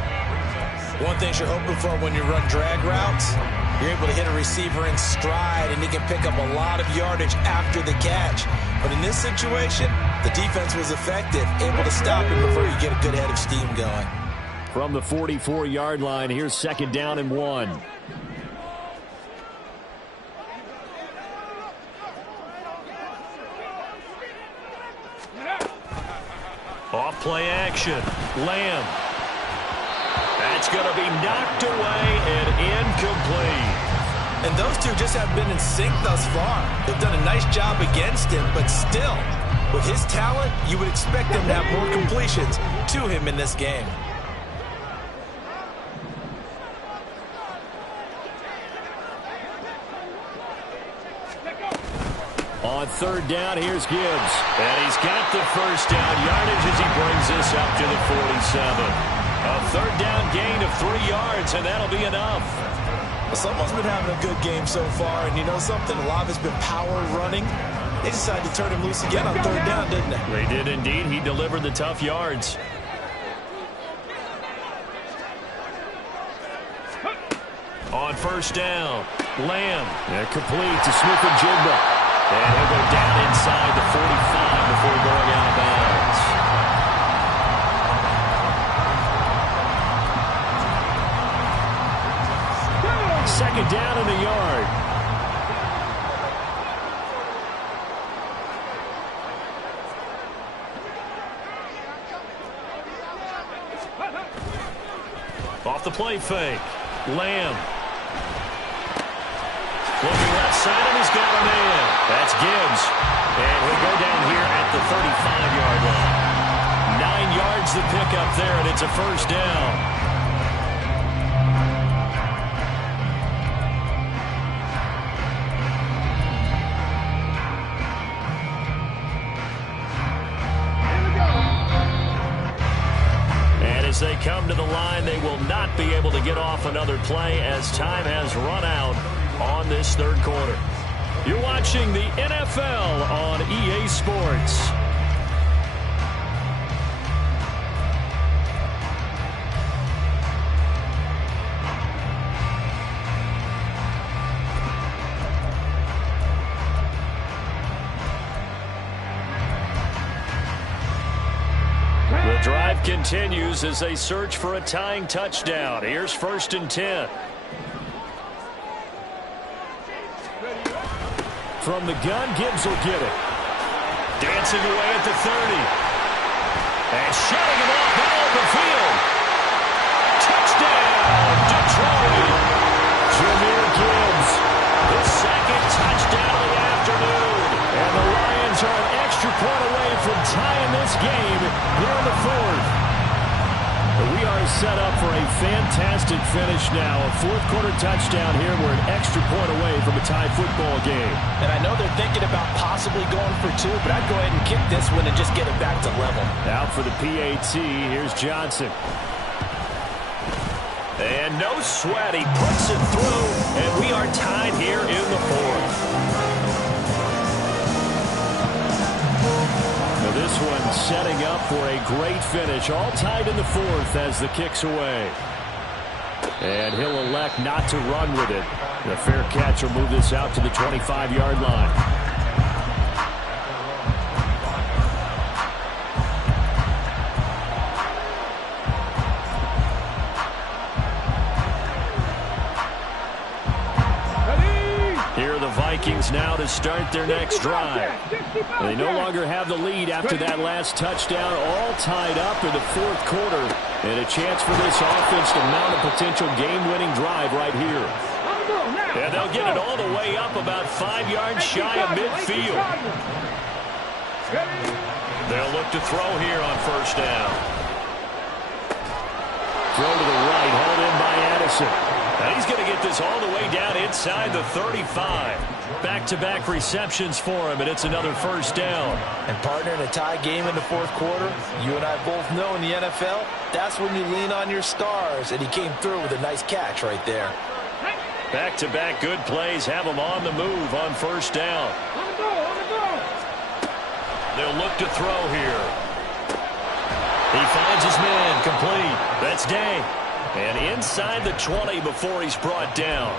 One thing you're hoping for when you run drag routes, you're able to hit a receiver in stride, and he can pick up a lot of yardage after the catch. But in this situation, the defense was effective, able to stop him before you get a good head of steam going. From the 44-yard line, here's 2nd down and 1. Off play action. Lamb. That's going to be knocked away and incomplete. And those two just have been in sync thus far. They've done a nice job against him, but still, with his talent, you would expect them to have more completions to him in this game. On 3rd down, here's Gibbs. And he's got the 1st down yardage as he brings this up to the 47. A 3rd down gain of 3 yards, and that'll be enough. Well, someone's been having a good game so far, and you know something? A lot has been power running. They decided to turn him loose again on 3rd down, didn't they? They did indeed. He delivered the tough yards. On 1st down, Lamb. And complete to Smith-Njigba. And he'll go down inside the 45 before going out of bounds. Second down in the yard. Off the play fake. Lamb. Looking left side, and he's got a man. That's Gibbs. And he'll go down here at the 35-yard line. 9 yards to pick up there, and it's a 1st down. As they come to the line, they will not be able to get off another play as time has run out on this 3rd quarter. You're watching the NFL on EA Sports. The drive continues as they search for a tying touchdown. Here's 1st and 10. From the gun, Gibbs will get it. Dancing away at the 30. And shutting him off down the field. Touchdown, Detroit. Jahmyr Gibbs, his 2nd touchdown of the afternoon. And the Lions are an extra point away from tying this game here in the 4th. We are set up for a fantastic finish now. A 4th quarter touchdown here. We're an extra point away from a tie football game. And I know they're thinking about possibly going for 2, but I'd go ahead and kick this one and just get it back to level. Out for the PAT. Here's Johnson. And no sweat. He puts it through, and we are tied here in the 4th. The This one setting up for a great finish. All tied in the fourth as the kick's away. And he'll elect not to run with it. The fair catch will move this out to the 25-yard line. Vikings now to start their next drive. They no longer have the lead after that last touchdown, all tied up in the fourth quarter, and a chance for this offense to mount a potential game-winning drive right here. And they'll get it all the way up about 5 yards shy of midfield. They'll look to throw here on first down. Throw to the right, hauled in by Addison. And he's going to get this all the way down inside the 35. Back-to-back receptions for him, and it's another first down. And partner, in a tie game in the fourth quarter, you and I both know in the NFL, that's when you lean on your stars, and he came through with a nice catch right there. Back-to-back good plays have him on the move on first down. They'll look to throw here. He finds his man, complete. That's Day. And inside the 20 before he's brought down.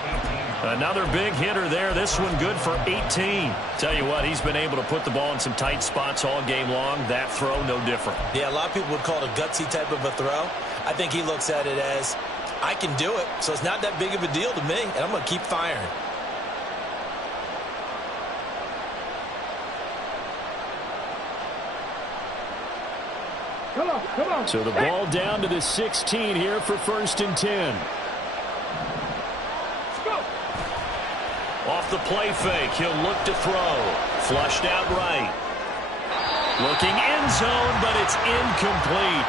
Another big hitter there. This one good for 18. Tell you what, he's been able to put the ball in some tight spots all game long. That throw, no different. Yeah, a lot of people would call it a gutsy type of a throw. I think he looks at it as, I can do it, so it's not that big of a deal to me, and I'm going to keep firing. Come on. So the ball down to the 16 here for 1st and 10. Off the play fake, he'll look to throw. Flushed out right. Looking end zone, but it's incomplete.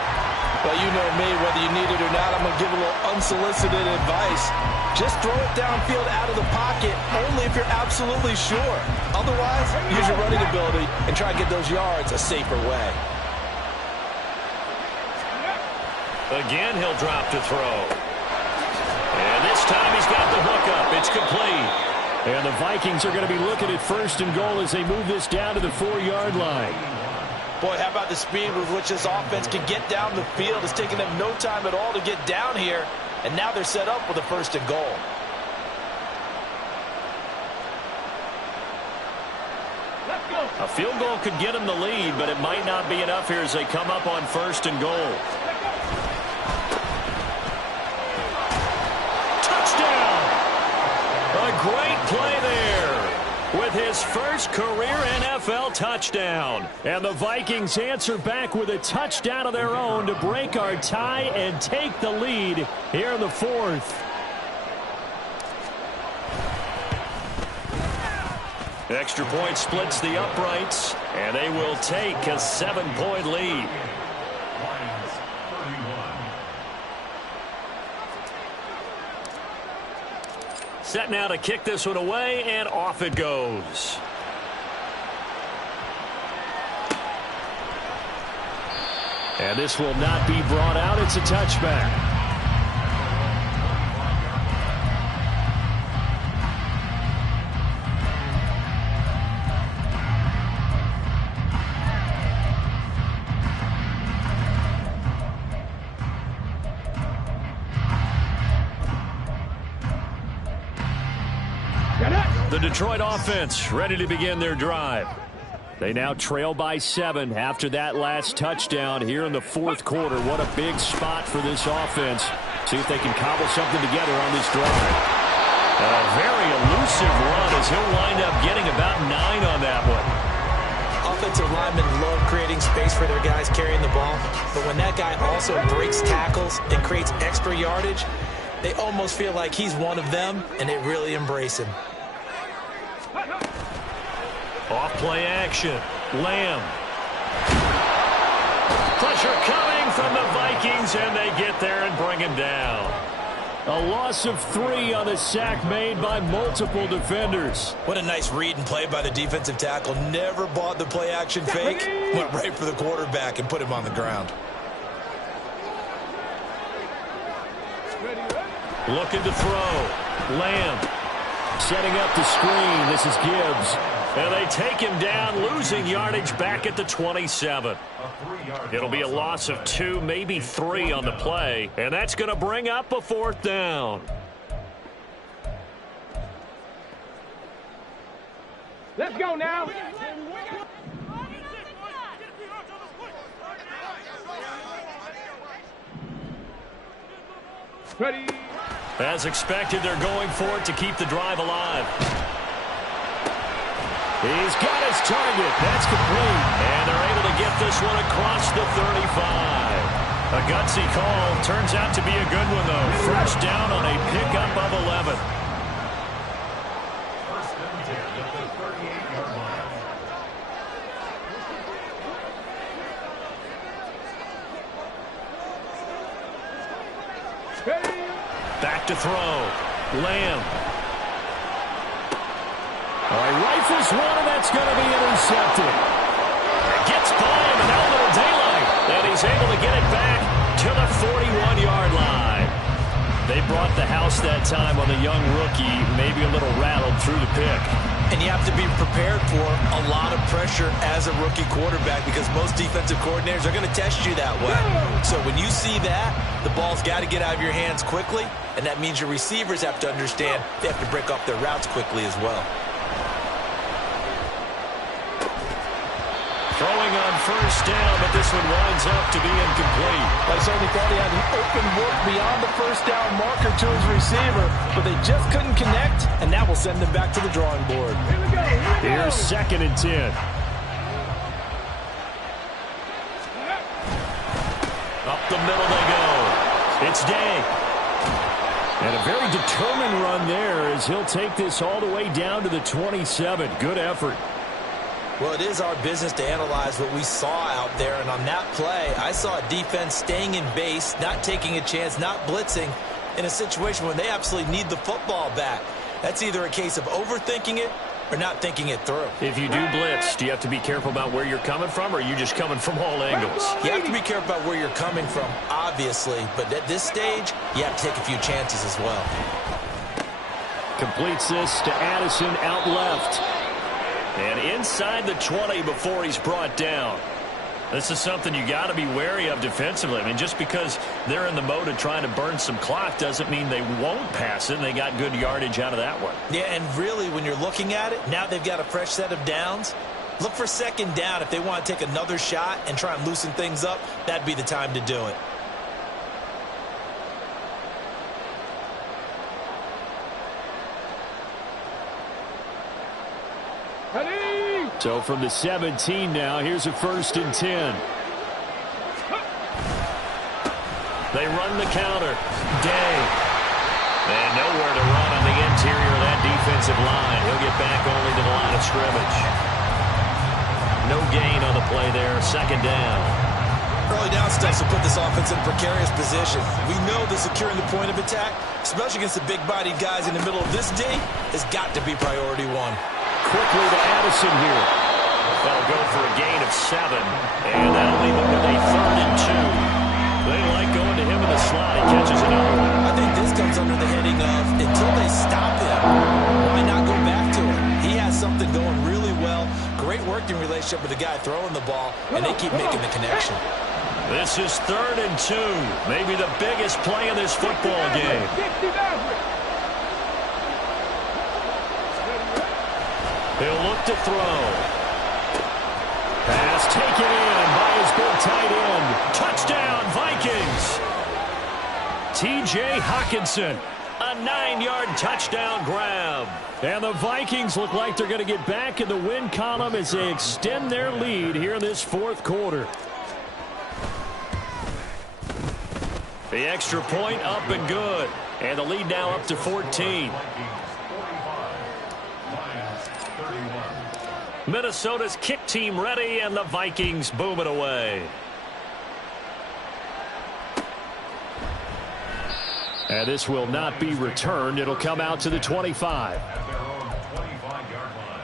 Well, you know me, whether you need it or not, I'm going to give a little unsolicited advice. Just throw it downfield out of the pocket, only if you're absolutely sure. Otherwise, use your running ability and try to get those yards a safer way. Again, he'll drop to throw. And this time he's got the hookup. It's complete. And the Vikings are going to be looking at 1st and goal as they move this down to the 4-yard line. Boy, how about the speed with which this offense can get down the field? It's taken them no time at all to get down here. And now they're set up with a 1st and goal. A field goal could get them the lead, but it might not be enough here as they come up on 1st and goal. Great play there with his first career NFL touchdown. And the Vikings answer back with a touchdown of their own to break our tie and take the lead here in the fourth. Extra point splits the uprights, and they will take a 7-point lead. Set now to kick this one away, and off it goes. And this will not be brought out. It's a touchback. The Detroit offense ready to begin their drive. They now trail by 7 after that last touchdown here in the fourth quarter. What a big spot for this offense. See if they can cobble something together on this drive. A very elusive run as he'll wind up getting about 9 on that one. Offensive linemen love creating space for their guys carrying the ball. But when that guy also breaks tackles and creates extra yardage, they almost feel like he's one of them, and they really embrace him. Off play action. Lamb. Pressure coming from the Vikings, and they get there and bring him down. A loss of 3 on the sack made by multiple defenders. What a nice read and play by the defensive tackle. Never bought the play action fake. Went right for the quarterback and put him on the ground. Looking to throw. Lamb. Setting up the screen. This is Gibbs. And they take him down, losing yardage back at the 27. It'll be a loss of 2, maybe 3 on the play, and that's going to bring up a 4th down. Let's go now. Ready. As expected, they're going for it to keep the drive alive. He's got his target. That's complete. And they're able to get this one across the 35. A gutsy call. Turns out to be a good one, though. First down on a pickup of 11. First and 10 at the 38-yard line. Ready. Back to throw. Lamb. All right, rifles one, and that's going to be intercepted. Gets by him, and now a little daylight. And he's able to get it back to the 41-yard line. They brought the house that time on the young rookie, maybe a little rattled through the pick. And you have to be prepared for a lot of pressure as a rookie quarterback because most defensive coordinators are going to test you that way. So when you see that, the ball's got to get out of your hands quickly, and that means your receivers have to understand they have to break off their routes quickly as well. Throwing on first down, but this one winds up to be incomplete. I certainly thought he had an open look beyond the first down marker to his receiver, but they just couldn't connect, and that will send them back to the drawing board. Here we go. Here's 2nd and 10. Up the middle they go. It's Day. And a very determined run there as he'll take this all the way down to the 27. Good effort. Well, it is our business to analyze what we saw out there, and on that play, I saw a defense staying in base, not taking a chance, not blitzing, in a situation where they absolutely need the football back. That's either a case of overthinking it or not thinking it through. If you do blitz, do you have to be careful about where you're coming from, or are you just coming from all angles? You have to be careful about where you're coming from, obviously, but at this stage, you have to take a few chances as well. Completes this to Addison out left. And inside the 20 before he's brought down. This is something you got to be wary of defensively. I mean, just because they're in the mode of trying to burn some clock doesn't mean they won't pass it. And they got good yardage out of that one. Yeah, and really, when you're looking at it, now they've got a fresh set of downs. Look for 2nd down. If they want to take another shot and try and loosen things up, that'd be the time to do it. Ready. So from the 17 now, here's a 1st and 10. They run the counter. Day. And nowhere to run on the interior of that defensive line. He'll get back only to the line of scrimmage. No gain on the play there. 2nd down. Early down steps will put this offense in a precarious position. We know that securing the point of attack, especially against the big-bodied guys in the middle of this D, has got to be priority 1. Quickly to Addison here. That'll go for a gain of 7. And that'll leave them with a 3rd and 2. They like going to him in the slot. He catches another one. I think this comes under the heading of, until they stop him, why not go back to him? He has something going really well. Great working relationship with the guy throwing the ball, and they keep making the connection. This is 3rd and 2. Maybe the biggest play in this football game. He'll look to throw. Pass taken in by his big tight end. Touchdown, Vikings. T.J. Hockenson, a 9-yard touchdown grab. And the Vikings look like they're going to get back in the win column as they extend their lead here in this 4th quarter. The extra point up and good. And the lead now up to 14. Minnesota's kick team ready, and the Vikings boom it away. And this will not be returned. It'll come out to the 25. At their own 25-yard line.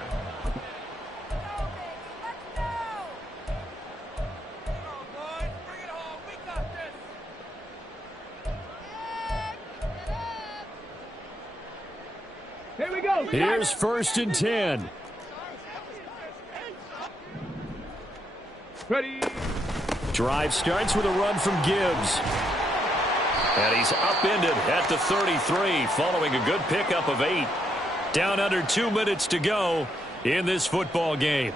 Here we go. Here's 1st and 10. Ready. Drive starts with a run from Gibbs. And he's upended at the 33 following a good pickup of 8. Down under 2 minutes to go in this football game.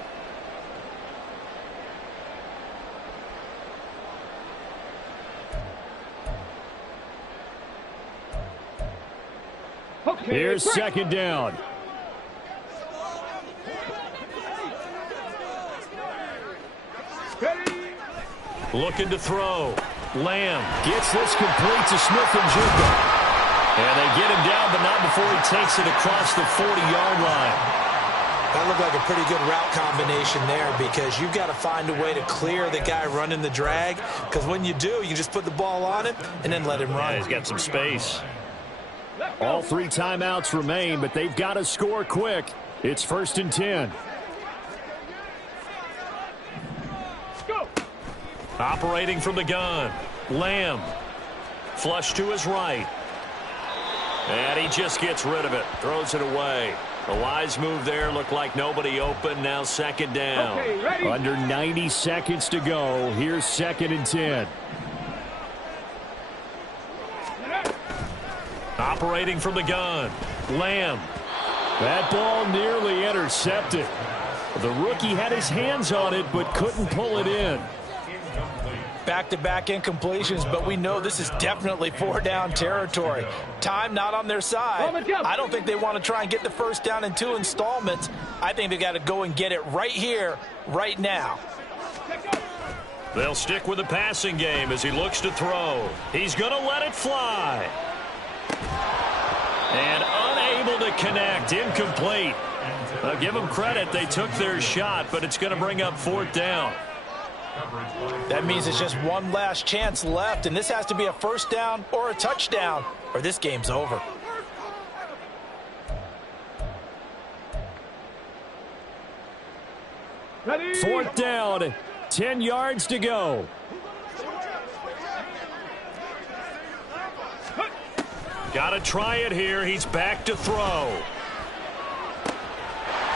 Okay, Here's break. second down. Ready. Looking to throw. Lamb gets this complete to Smith-Njigba. And they get him down, but not before he takes it across the 40-yard line. That looked like a pretty good route combination there because you've got to find a way to clear the guy running the drag, because when you do, you just put the ball on him and then let him run. Yeah, he's got some space. All 3 timeouts remain, but they've got to score quick. It's 1st and 10. Go. Operating from the gun. Lamb. Flush to his right. And he just gets rid of it. Throws it away. A wise move there. Looked like nobody open. Now second down. Okay, ready. Under 90 seconds to go. Here's 2nd and 10. Operating from the gun. Lamb. That ball nearly intercepted. The rookie had his hands on it but couldn't pull it in. Back-to-back incompletions, but we know this is definitely 4-down territory. Time not on their side. I don't think they want to try and get the first down in 2 installments. I think they got to go and get it right here, right now. They'll stick with the passing game as he looks to throw. He's going to let it fly. And unable to connect, incomplete. Give them credit, they took their shot, but it's going to bring up 4th down. That means it's just one last chance left, and this has to be a first down or a touchdown, or this game's over. Ready. 4th down, 10 yards to go. Got to try it here. He's back to throw.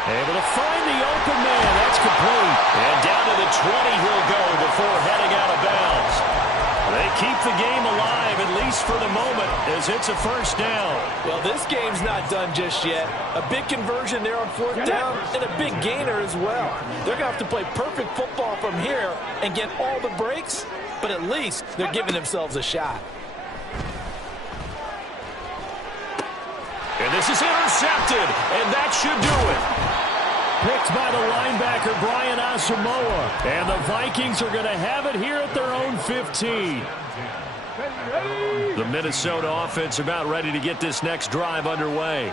Able to find the open man. That's complete. And down to the 20 he'll go before heading out of bounds. They keep the game alive, at least for the moment, as it's a first down. Well, this game's not done just yet. A big conversion there on 4th down and a big gainer as well. They're going to have to play perfect football from here and get all the breaks, but at least they're giving themselves a shot. And this is intercepted, and that should do it. Picked by the linebacker, Brian Asamoah. And the Vikings are going to have it here at their own 15. The Minnesota offense about ready to get this next drive underway.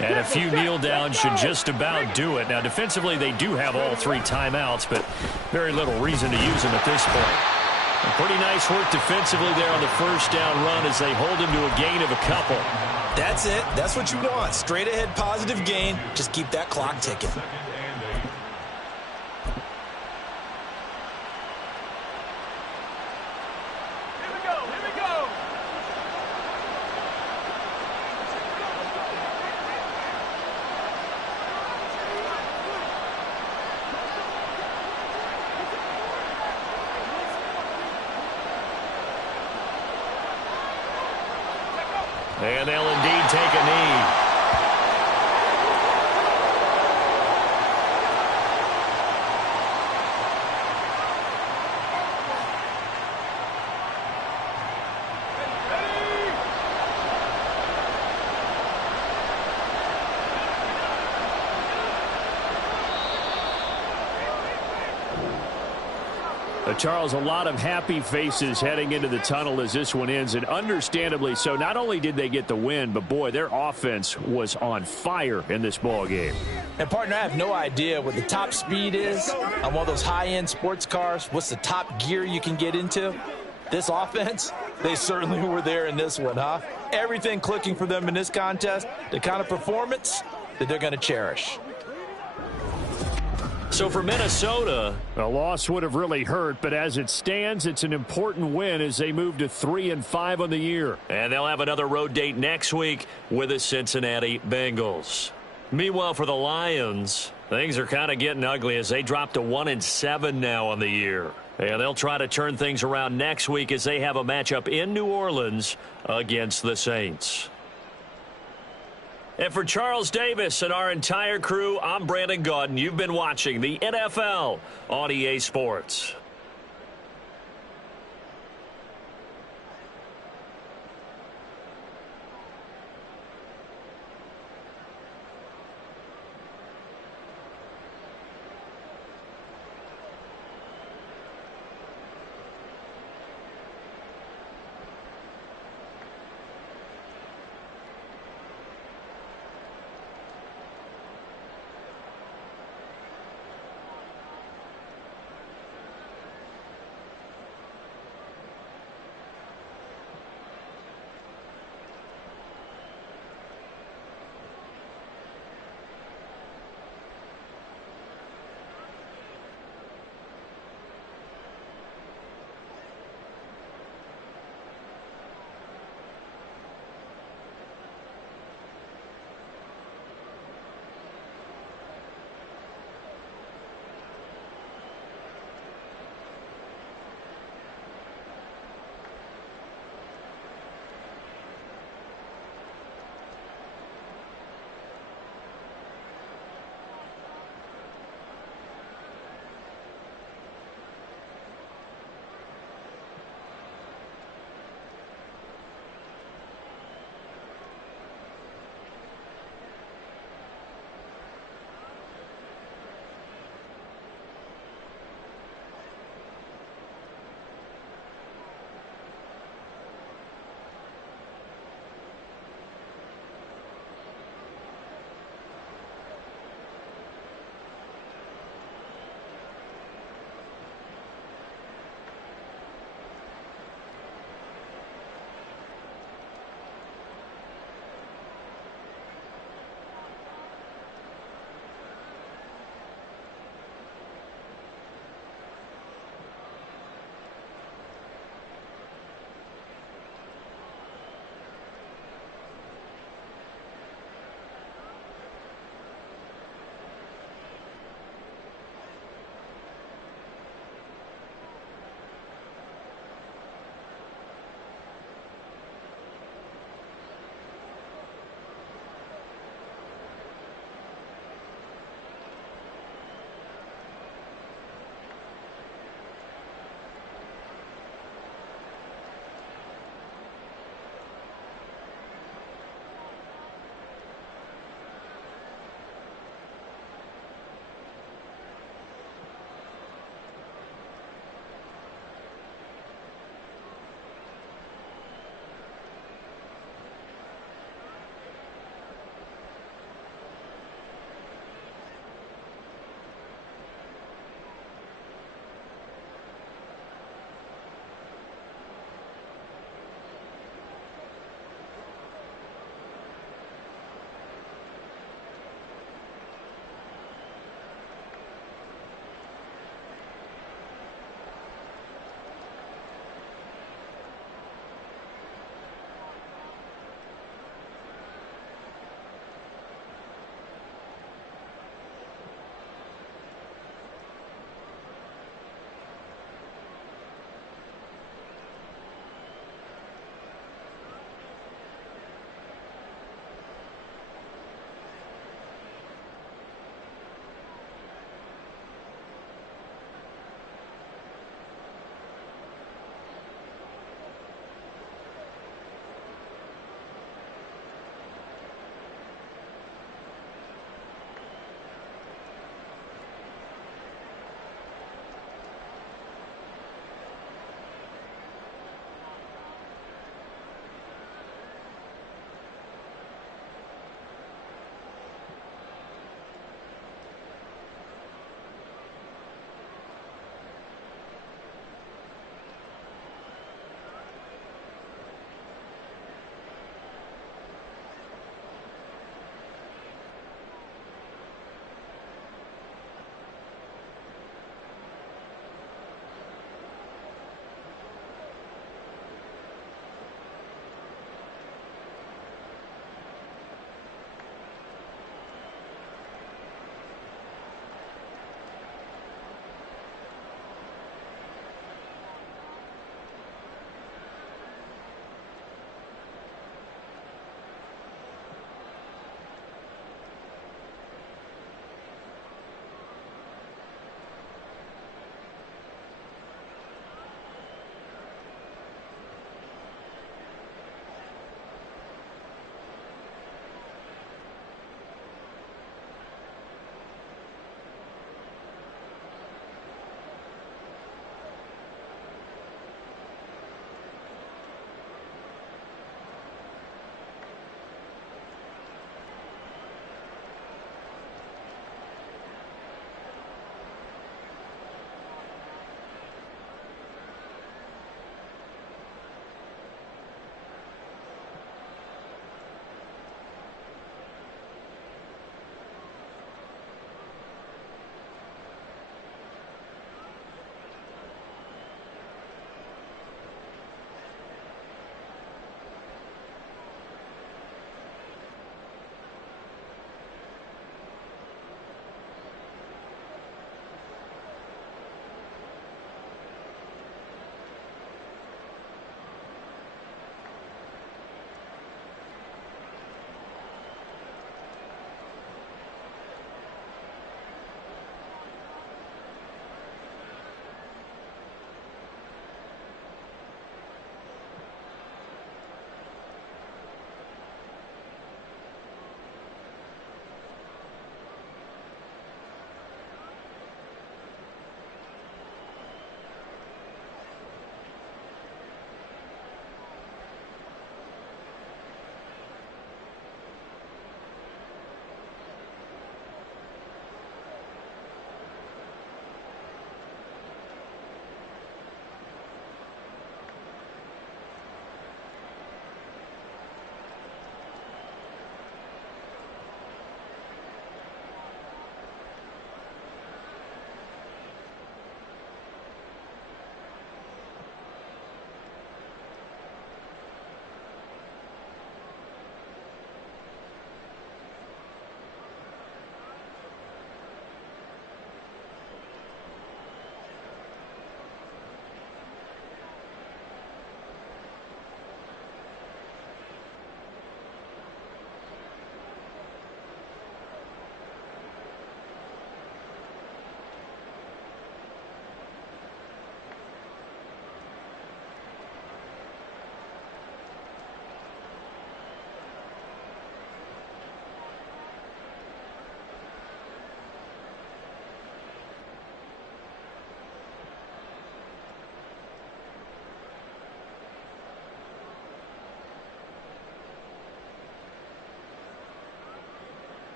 And a few kneel downs should just about do it. Now, defensively, they do have all 3 timeouts, but very little reason to use them at this point. And pretty nice work defensively there on the first down run as they hold him to a gain of a couple. That's it. That's what you want. Straight ahead positive gain. Just keep that clock ticking. And they'll indeed take a knee. Charles, a lot of happy faces heading into the tunnel as this one ends, and understandably so. Not only did they get the win, but boy, their offense was on fire in this ball game. And partner, I have no idea what the top speed is on one of those high-end sports cars. What's the top gear you can get into? This offense, they certainly were there in this one, huh? Everything clicking for them in this contest, the kind of performance that they're going to cherish. So for Minnesota, a loss would have really hurt, but as it stands, it's an important win as they move to 3-5 on the year. And they'll have another road date next week with the Cincinnati Bengals. Meanwhile, for the Lions, Things are kind of getting ugly as they drop to 1-7 now on the year. And they'll try to turn things around next week as they have a matchup in New Orleans against the Saints. And for Charles Davis and our entire crew, I'm Brandon Gaudin. You've been watching the NFL on EA Sports.